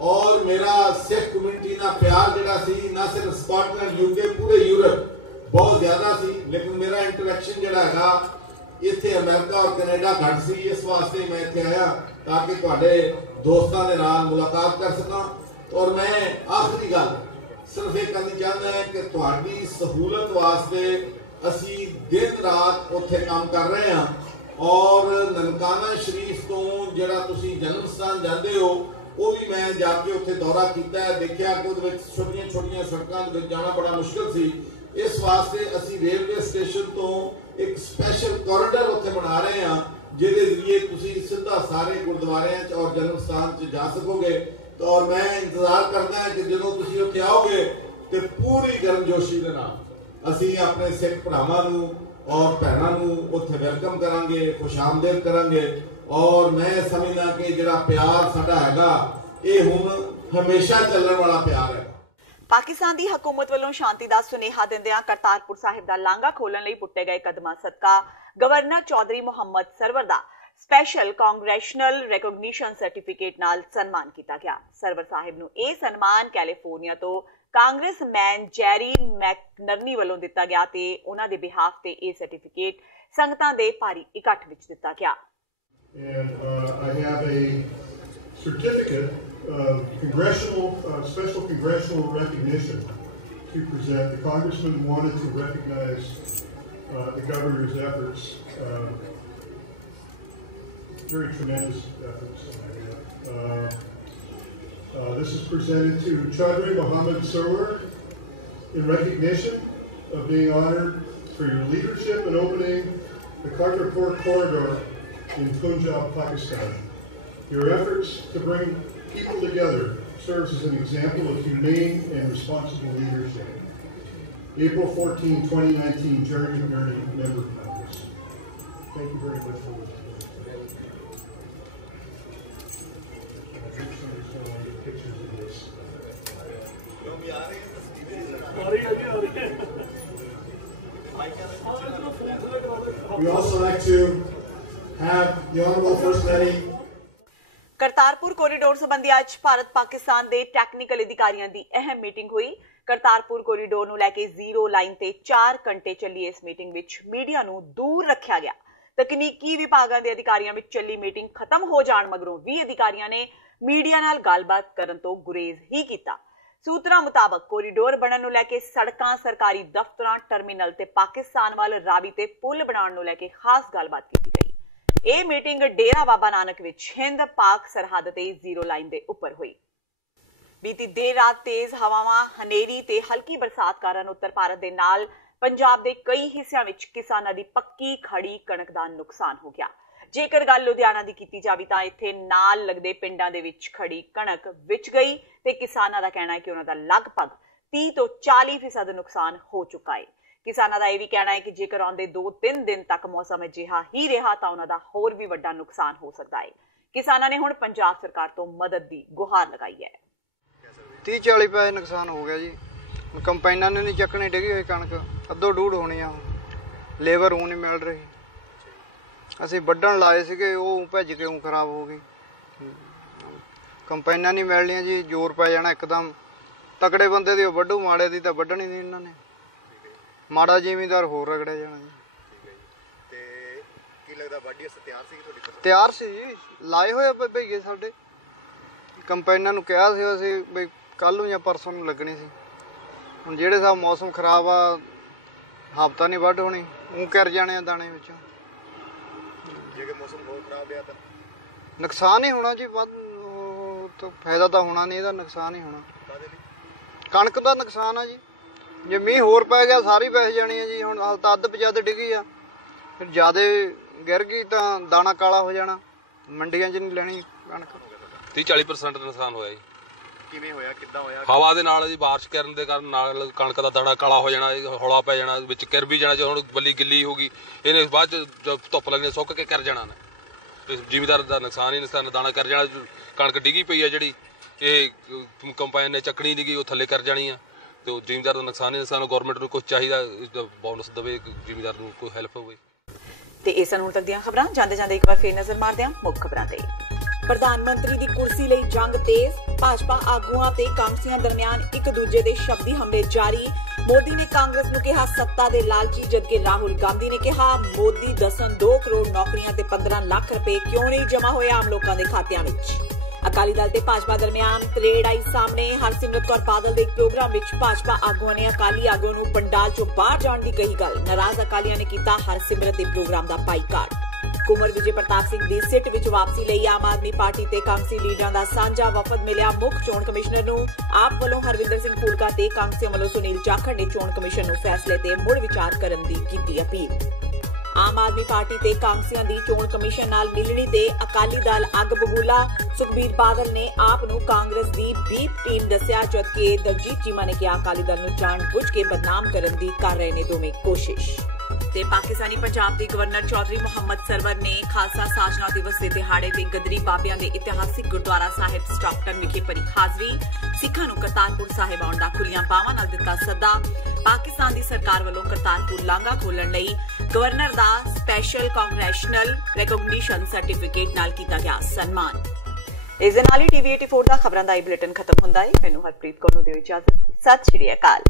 ਔਰ ਮੇਰਾ ਸਿੱਖ ਕਮਿਊਨਿਟੀ ਨਾਲ ਪਿਆਰ ਜਿਹੜਾ ਸੀ ਨਾ ਸਿਰਫ ਸਕਾਟਲੈਂਡ UK ਪੂਰੇ ਯੂਰਪ ਬਹੁਤ ਜ਼ਿਆਦਾ ਸੀ, ਲੇਕਿਨ ਮੇਰਾ ਇੰਟਰੈਕਸ਼ਨ ਜਿਹੜਾ ਹੈਗਾ ਇੱਥੇ ਅਮਰੀਕਾ ਔਰ ਕੈਨੇਡਾ ਘੱਟ ਸੀ। ਇਸ ਵਾਸਤੇ ਮੈਂ ਇੱਥੇ ਆਇਆ ਤਾਂ ਕਿ ਤੁਹਾਡੇ ਦੋਸਤਾਂ ਦੇ ਨਾਲ ਮੁਲਾਕਾਤ ਕਰ ਸਕਾਂ। ਔਰ ਮੈਂ ਆਖਰੀ ਗੱਲ ਸਿਰਫ ਇਹ ਕਹਿਣੀ ਚਾਹੁੰਦਾ ਹਾਂ ਕਿ ਤੁਹਾਡੀ ਸਹੂਲਤ ਵਾਸਤੇ ਅਸੀਂ ਦਿਨ ਰਾਤ ਉੱਥੇ ਕੰਮ ਕਰ ਰਹੇ ਹਾਂ ਔਰ ਨਨਕਾਣਾ ਸ਼ਰੀਫ ਤੋਂ ਜਿਹੜਾ ਤੁਸੀਂ ਜਨਮ ਸਥਾਨ ਜਾਂਦੇ ਹੋ ਉਹ ਵੀ ਮੈਂ ਜਾ ਕੇ ਉੱਥੇ ਦੌਰਾ ਕੀਤਾ ਹੈ, ਦੇਖਿਆ ਕਿ ਉਹਦੇ ਵਿੱਚ ਛੋਟੀਆਂ ਛੋਟੀਆਂ ਸੜਕਾਂ ਦੇ ਵਿੱਚ ਜਾਣਾ ਬੜਾ ਮੁਸ਼ਕਿਲ ਸੀ। ਇਸ ਵਾਸਤੇ ਅਸੀਂ ਰੇਲਵੇ ਸਟੇਸ਼ਨ ਤੋਂ ਇੱਕ ਸਪੈਸ਼ਲ ਕੋਰੀਡੋਰ ਉੱਥੇ ਬਣਾ ਰਹੇ ਹਾਂ ਜਿਹਦੇ ਜ਼ਰੀਏ ਤੁਸੀਂ ਸਿੱਧਾ ਸਾਰੇ ਗੁਰਦੁਆਰਿਆਂ 'ਚ ਔਰ ਜਨਮ ਸਥਾਨ 'ਚ ਜਾ ਸਕੋਗੇ। ਔਰ ਮੈਂ ਇੰਤਜ਼ਾਰ ਕਰਦਾ ਹਾਂ ਕਿ ਜਦੋਂ ਤੁਸੀਂ ਉੱਥੇ ਆਓਗੇ ਤੇ ਪੂਰੀ ਗਰਮਜੋਸ਼ੀ ਦੇ ਨਾਲ ਅਸੀਂ ਆਪਣੇ ਸਿੱਖ ਭਰਾਵਾਂ ਨੂੰ ਔਰ ਭੈਣਾਂ ਨੂੰ ਉੱਥੇ ਵੈਲਕਮ ਕਰਾਂਗੇ, ਖੁਸ਼ਾਮਦੇਦ ਕਰਾਂਗੇ। ਔਰ ਮੈਂ ਸਮਝਦਾ ਕਿ ਜਿਹੜਾ ਪਿਆਰ ਸਾਡਾ ਹੈਗਾ ਇਹ ਹੁਣ ਹਮੇਸ਼ਾ ਚੱਲਣ ਵਾਲਾ ਪਿਆਰ ਹੈ। ਪਾਕਿਸਤਾਨ ਦੀ ਹਕੂਮਤ ਵੱਲੋਂ ਸ਼ਾਂਤੀ ਦਾ ਸੁਨੇਹਾ ਦਿੰਦਿਆਂ ਕਰਤਾਰਪੁਰ ਸਾਹਿਬ ਦਾ ਲਾਂਘਾ ਖੋਲਣ ਲਈ ਪੁੱਟੇ ਗਏ ਕਦਮਾਂ ਸਦਕਾ ਗਵਰਨਰ ਚੌਧਰੀ ਮੁਹੰਮਦ ਸਰਵਰ ਦਾ ਸਪੈਸ਼ਲ ਕਾਂਗਰੈਸ਼ਨਲ ਰੈਕੋਗਨੀਸ਼ਨ ਸਰਟੀਫਿਕੇਟ ਨਾਲ ਸਨਮਾਨ ਕੀਤਾ ਗਿਆ। ਸਰਵਰ ਸਾਹਿਬ ਨੂੰ ਇਹ ਸਨਮਾਨ ਕੈਲੀਫੋਰਨੀਆ ਤੋਂ ਕਾਂਗਰਸਮੈਨ ਜੈਰੀ ਮੈਕਨਰਨੀ ਵੱਲੋਂ ਦਿੱਤਾ ਗਿਆ ਤੇ ਉਹਨਾਂ ਦੇ ਬਿਹਾਫ ਤੇ ਇਹ ਸਰਟੀਫਿਕੇਟ ਸੰਗਤਾਂ ਦੇ ਭਾਰੀ ਇਕੱਠ ਵਿੱਚ ਦਿੱਤਾ ਗਿਆ। I have a certificate of special congressional recognition to present. The congressman wanted to recognize the governor's efforts, very tremendous efforts. This is presented to Chaudhry Mohammed Sarwar in recognition of being honored for your leadership in opening the Kartarpur corridor in Punjab, Pakistan. Your efforts to bring people together serves as an example of humane and responsible leadership. April 14, 2019, Jeremy McNerney, Member of Congress. Thank you very much for listening. I think somebody's going to want to get pictures of this. We also like to have the Honorable First Lady. Kartarpur corridor ਸੰਬੰਧੀ ਅੱਜ ਭਾਰਤ ਪਾਕਿਸਤਾਨ ਦੇ technical ਅਧਿਕਾਰੀਆਂ ਦੀ ਅਹਿਮ meeting ਹੋਈ। Kartarpur corridor ਨੂੰ ਲੈ ਕੇ zero line ਤੇ 4 ਘੰਟੇ ਚੱਲੀ ਇਸ ਮੀਟਿੰਗ ਵਿੱਚ ਮੀਡੀਆ ਨੂੰ ਦੂਰ ਰੱਖਿਆ ਗਿਆ। ਤਕਨੀਕੀ ਵਿਭਾਗਾਂ ਦੇ ਅਧਿਕਾਰੀਆਂ ਵਿੱਚ ਚੱਲੀ ਮੀਟਿੰਗ ਖਤਮ ਹੋ ਜਾਣ ਮਗਰੋਂ ਵੀ ਅਧਿਕਾਰੀਆਂ ਨੇ ਮੀਡੀਆ ਨਾਲ ਗੱਲਬਾਤ ਕਰਨ ਤੋਂ ਗੁਰੇਜ਼ ਹੀ ਕੀਤਾ। ਸੂਤਰਾਂ ਮੁਤਾਬਕ ਕੋਰੀਡੋਰ ਬਣਨ ਨੂੰ ਲੈ ਕੇ ਸੜਕਾਂ, ਸਰਕਾਰੀ ਦਫ਼ਤਰਾਂ, ਟਰਮੀਨਲ ਤੇ ਪਾਕਿਸਤਾਨ ਵੱਲ ਰਾਵੀ ਤੇ ਪੁਲ ਬਣਾਉਣ ਨੂੰ ਲੈ ਕੇ ਖਾਸ ਗੱਲਬਾਤ ਕੀਤੀ ਗਈ। ਇਹ ਮੀਟਿੰਗ ਡੇਰਾ ਬਾਬਾ ਨਾਨਕ ਵਿੱਚ ਹਿੰਦ ਪਾਕ ਸਰਹੱਦ ਤੇ ਜ਼ੀਰੋ ਲਾਈਨ ਦੇ ਉੱਪਰ ਹੋਈ। ਬੀਤੀ ਦੇਰ ਰਾਤ ਤੇਜ਼ ਹਵਾਵਾਂ, ਹਨੇਰੀ ਤੇ ਹਲਕੀ ਬਰਸਾਤ ਕਾਰਨ ਉੱਤਰ ਭਾਰਤ ਦੇ ਨਾਲ ਪੰਜਾਬ ਦੇ ਕਈ ਹਿੱਸਿਆਂ ਵਿੱਚ ਕਿਸਾਨਾਂ ਦੀ ਪੱਕੀ ਖੜੀ ਕਣਕ ਦਾ ਨੁਕਸਾਨ ਹੋ ਗਿਆ। ਜੇਕਰ ਗੱਲ ਲੁਧਿਆਣਾ ਦੀ ਕੀਤੀ ਜਾਵੇ ਤਾਂ ਇੱਥੇ ਨਾਲ ਲੱਗਦੇ ਪਿੰਡਾਂ ਦੇ ਵਿੱਚ ਖੜੀ ਕਣਕ ਵਿਚ ਗਈ ਤੇ ਕਿਸਾਨਾਂ ਦਾ ਕਹਿਣਾ ਹੈ ਕਿ ਉਹਨਾਂ ਦਾ ਲਗਭਗ 30 ਤੋਂ 40% ਨੁਕਸਾਨ ਹੋ ਚੁੱਕਾ ਹੈ। ਕਿਸਾਨਾਂ ਦਾ ਇਹ ਵੀ ਕਹਿਣਾ ਹੈ ਕਿ ਜੇਕਰ ਆਉਂਦੇ 2-3 ਦਿਨ ਤੱਕ ਮੌਸਮ ਅਜਿਹਾ ਹੀ ਰਿਹਾ ਤਾਂ ਉਹਨਾਂ ਦਾ ਹੋਰ ਵੀ ਵੱਡਾ ਨੁਕਸਾਨ ਹੋ ਸਕਦਾ ਹੈ। ਕਿਸਾਨਾਂ ਨੇ ਹੁਣ ਪੰਜਾਬ ਸਰਕਾਰ ਤੋਂ ਮਦਦ ਦੀ ਗੁਹਾਰ ਲਗਾਈ ਹੈ। 30-40 ਪੈਸੇ ਨੁਕਸਾਨ ਹੋ ਗਿਆ ਜੀ। ਕੰਪਾਈਨਾਂ ਨੇ ਨਹੀਂ ਚੱਕਣੀ, ਡਿੱਗੀ ਹੋਈ ਕਣਕ ਅੱਧੋ ਡੂਢ ਹੋਣੀ ਆ, ਲੇਬਰ ਹੁਣ ਨਹੀਂ ਮਿਲ ਰਹੀ। ਅਸੀਂ ਵੱਢਣ ਲਾਏ ਸੀਗੇ, ਉਹ ਭੱਜ ਕੇ ਉਹ ਖਰਾਬ ਹੋ ਗਈ। ਕੰਪਾਈਨਾਂ ਨਹੀਂ ਮਿਲਣੀਆਂ ਜੀ, ਜ਼ੋਰ ਪੈ ਜਾਣਾ ਇੱਕਦਮ। ਤਕੜੇ ਬੰਦੇ ਦੀ ਵੱਢੂ, ਮਾੜੇ ਦੀ ਤਾਂ ਵੱਢਣੀ ਨਹੀਂ ਇਹਨਾਂ ਨੇ। ਮਾੜਾ ਜ਼ਿਮੀਂਦਾਰ ਹੋਰ ਰਗੜਿਆ ਜਾਣਾ ਜੀ। ਤੇ ਕੀ ਲੱਗਦਾ ਵਾਢੀ ਵਾਸਤੇ ਤਿਆਰ ਸੀ ਤੁਹਾਡੀ? ਤਿਆਰ ਸੀ ਜੀ, ਲਾਏ ਹੋਏ ਭਈਏ ਸਾਡੇ। ਕੰਪਾਈਨਾਂ ਨੂੰ ਕਿਹਾ ਸੀ ਅਸੀਂ ਵੀ ਕੱਲ੍ਹ ਨੂੰ ਜਾਂ ਪਰਸੋਂ ਨੂੰ ਲੱਗਣੀ ਸੀ। ਹੁਣ ਜਿਹੜੇ ਹਿਸਾਬ ਮੌਸਮ ਖਰਾਬ ਆ, ਹਫ਼ਤਾ ਨਹੀਂ ਵੱਢ ਹੋਣੀ, ਉਹ ਕਰ ਜਾਣੇ ਆ ਦਾਣੇ ਵਿੱਚੋਂ। ਜੇ ਮੌਸਮ ਬਹੁਤ ਖਰਾਬ ਰਿਹਾ ਤਾਂ ਨੁਕਸਾਨ ਹੀ ਹੋਣਾ ਜੀ, ਵੱਧ ਤਾਂ ਫਾਇਦਾ ਤਾਂ ਹੋਣਾ ਨਹੀਂ, ਇਹਦਾ ਨੁਕਸਾਨ ਹੀ ਹੋਣਾ। ਕਣਕ ਦਾ ਨੁਕਸਾਨ ਆ ਜੀ, ਜੇ ਮੀਂਹ ਹੋਰ ਪੈ ਗਿਆ ਸਾਰੀ ਪੈ ਜਾਣੀ ਆ ਜੀ। ਹੁਣ ਹਾਲ ਤਾਂ ਅੱਧ ਪਜੱਦ ਡਿੱਗੀ ਆ, ਫਿਰ ਜ਼ਿਆਦਾ ਗਿਰ ਗਈ ਤਾਂ ਦਾਣਾ ਕਾਲਾ ਹੋ ਜਾਣਾ, ਮੰਡੀਆਂ 'ਚ ਨਹੀਂ ਲੈਣੀ ਕਣਕ। 30-40% ਦਾ ਨੁਕਸਾਨ ਹੋਇਆ ਜੀ। ਕਿਵੇਂ ਹੋਇਆ, ਕਿੱਦਾਂ ਹੋਇਆ? ਹਵਾ ਦੇ ਨਾਲ ਜੀ, ਬਾਰਿਸ਼ ਕਰਨ ਦੇ ਕਾਰਨ ਨਾਲ ਕਣਕ ਦਾ ਦਾਣਾ ਕਾਲਾ ਹੋ ਜਾਣਾ, ਹੌਲਾ ਪੈ ਜਾਣਾ, ਵਿੱਚ ਕਿਰ ਵੀ ਜਾਣਾ। ਜੇ ਹੁਣ ਬੱਲੀ ਗਿੱਲੀ ਹੋ ਗਈ, ਇਹਨੇ ਬਾਅਦ 'ਚ ਧੁੱਪ ਲੱਗਣੀ ਸੁੱਕ ਕੇ ਕਰ ਜਾਣਾ ਨੇ। ਜ਼ਿਮੀਦਾਰ ਦਾ ਨੁਕਸਾਨ ਹੀ ਨੁਕਸਾਨ, ਦਾਣਾ ਕਰ ਜਾਣਾ। ਕਣਕ ਡਿੱਗੀ ਪਈ ਆ ਜਿਹੜੀ, ਇਹ ਕੰਪਾਈਨ ਨੇ ਚੱਕਣੀ ਨਹੀਂ ਗਈ, ਉਹ ਥੱਲੇ ਕਰ ਜਾਣੀ ਆ। ਤੇ ਉਹ ਜ਼ਿਮੀਦਾਰ ਦਾ ਨੁਕਸਾਨ ਹੀ ਨੁਕਸਾਨ। ਗੌਰਮੈਂਟ ਨੂੰ ਕੁਝ ਚਾਹੀਦਾ, ਬੋਨਸ ਦੇਵੇ, ਜ਼ਿਮੀਦਾਰ ਨੂੰ ਕੋਈ ਹੈਲਪ ਹੋਵੇ। ਤੇ ਇਹ ਸਨ ਹੁਣ ਤੱਕ ਦੀਆਂ ਖਬਰਾਂ। ਜਾਂਦੇ ਜਾਂਦੇ ਇੱਕ ਵਾਰ ਫੇਰ ਨਜ਼ਰ ਮਾਰਦੇ ਹਾਂ ਮੁੱਖ ਖਬਰਾਂ ਤੇ। ਪ੍ਰਧਾਨ ਮੰਤਰੀ ਦੀ ਕੁਰਸੀ ਲਈ ਜੰਗ ਤੇਜ਼, ਭਾਜਪਾ ਆਗੂਆਂ ਤੇ ਕਾਂਗਰਸੀਆਂ ਦਰਮਿਆਨ ਇੱਕ ਦੂਜੇ ਦੇ ਸ਼ਬਦੀ ਹਮਲੇ ਜਾਰੀ। ਮੋਦੀ ਨੇ ਕਾਂਗਰਸ ਨੂੰ ਕਿਹਾ ਸੱਤਾ ਦੇ ਲਾਲਚੀ, ਜਦਕਿ ਰਾਹੁਲ ਗਾਂਧੀ ਨੇ ਕਿਹਾ ਮੋਦੀ ਦੱਸਣ 2 ਕਰੋੜ ਨੌਕਰੀਆਂ ਤੇ 15 ਲੱਖ ਰੁਪਏ ਕਿਉਂ ਨਹੀਂ ਜਮ੍ਹਾਂ ਹੋਏ ਆਮ ਲੋਕਾਂ ਦੇ ਖਾਤਿਆਂ ਵਿੱਚ। ਅਕਾਲੀ ਦਲ ਤੇ ਭਾਜਪਾ ਦਰਮਿਆਨ ਤਰੇੜ ਆਈ ਸਾਹਮਣੇ। ਹਰਸਿਮਰਤ ਕੌਰ ਬਾਦਲ ਦੇ ਇੱਕ ਪ੍ਰੋਗਰਾਮ ਵਿੱਚ ਭਾਜਪਾ ਆਗੂਆਂ ਨੇ ਅਕਾਲੀ ਆਗੂਆਂ ਨੂੰ ਪੰਡਾਲ ਚੋਂ ਬਾਹਰ ਜਾਣ ਦੀ ਕਹੀ ਗੱਲ। ਨਾਰਾਜ਼ ਅਕਾਲੀਆਂ ਨੇ ਕੀਤਾ ਹਰਸਿਮਰਤ ਦੇ ਪ੍ਰੋਗਰਾਮ ਦਾ ਬਾਈਕਾਟ। ਕੁੰਵਰ ਵਿਜੇ ਪ੍ਰਤਾਪ ਸਿੰਘ ਦੀ ਸਿੱਟ ਵਿੱਚ ਵਾਪਸੀ ਲਈ ਆਮ ਆਦਮੀ ਪਾਰਟੀ ਤੇ ਕਾਂਗਰਸੀ ਲੀਡਰਾਂ ਦਾ ਸਾਂਝਾ ਵਫਦ ਮਿਲਿਆ ਮੁੱਖ ਚੋਣ ਕਮਿਸ਼ਨਰ ਨੂੰ। ਆਪ ਵੱਲੋਂ ਹਰਵਿੰਦਰ ਸਿੰਘ ਫੂਲਕਾ ਤੇ ਕਾਂਗਰਸੀਆਂ ਵੱਲੋਂ ਸੁਨੀਲ ਜਾਖੜ ਨੇ ਚੋਣ ਕਮਿਸ਼ਨ ਨੂੰ ਫੈਸਲੇ ਤੇ ਮੁੜ ਵਿਚਾਰ ਕਰਨ ਦੀ ਕੀਤੀ ਅਪੀਲ। ਆਮ ਆਦਮੀ ਪਾਰਟੀ ਤੇ ਕਾਂਗਰਸੀਆਂ ਦੀ ਚੋਣ ਕਮਿਸ਼ਨ ਨਾਲ ਮਿਲਣੀ ਤੇ ਅਕਾਲੀ ਦਲ ਅੱਗ ਬਬੂਲਾ। ਸੁਖਬੀਰ ਬਾਦਲ ਨੇ ਆਪ ਨੂੰ ਕਾਂਗਰਸ ਦੀ ਬੀਪ ਟੀਮ ਦੱਸਿਆ, ਜਦਕਿ ਦਲਜੀਤ ਚੀਮਾ ਨੇ ਕਿਹਾ ਅਕਾਲੀ ਦਲ ਨੂੰ ਜਾਣ-ਬੁੱਝ ਕੇ ਬਦਨਾਮ ਕਰਨ ਦੀ ਕਰ ਰਹੇ ਨੇ ਦੋਵੇਂ ਕੋਸ਼ਿਸ਼। ਤੇ ਪਾਕਿਸਤਾਨੀ ਪੰਜਾਬ ਦੇ ਗਵਰਨਰ ਚੌਧਰੀ ਮੁਹੰਮਦ ਸਰਵਰ ਨੇ ਖਾਲਸਾ ਸਾਜਨਾ ਦਿਵਸ ਦੇ ਦਿਹਾੜੇ ਤੇ ਗਦਰੀ ਬਾਬਿਆਂ ਦੇ ਇਤਿਹਾਸਿਕ ਗੁਰਦੁਆਰਾ ਸਾਹਿਬ ਸਟਾਕਟਨ ਵਿਖੇ ਭਰੀ ਹਾਜ਼ਰੀ। ਸਿੱਖਾਂ ਨੂੰ ਕਰਤਾਰਪੁਰ ਸਾਹਿਬ ਆਉਣ ਦਾ ਖੁੱਲੀਆਂ ਬਾਹਾਂ ਨਾਲ ਦਿੱਤਾ ਸੱਦਾ। ਪਾਕਿਸਤਾਨ ਦੀ ਸਰਕਾਰ ਵੱਲੋਂ ਕਰਤਾਰਪੁਰ ਲਾਂਘਾ ਖੋਲ੍ਹਣ ਲਈ ਗਵਰਨਰ ਦਾ ਸਪੈਸ਼ਲ ਕਾਂਗਰੈਸ਼ਨਲ ਰੈਕੋਗਨੀਸ਼ਨ ਸਰਟੀਫਿਕੇਟ ਨਾਲ ਕੀਤਾ ਗਿਆ ਸਨਮਾਨ। ਇਸ ਦੇ ਨਾਲ ਹੀ TV 84 ਦਾ ਖਬਰਾਂ ਦਾ ਇਹ ਬੁਲੇਟਿਨ ਖਤਮ ਹੁੰਦਾ ਹੈ। ਮੈਨੂੰ ਹਰਪ੍ਰੀਤ ਕੌਰ ਨੂੰ ਦਿਓ ਇਜਾਜ਼ਤ। ਸਤਿ ਸ਼੍ਰੀ ਅਕਾਲ।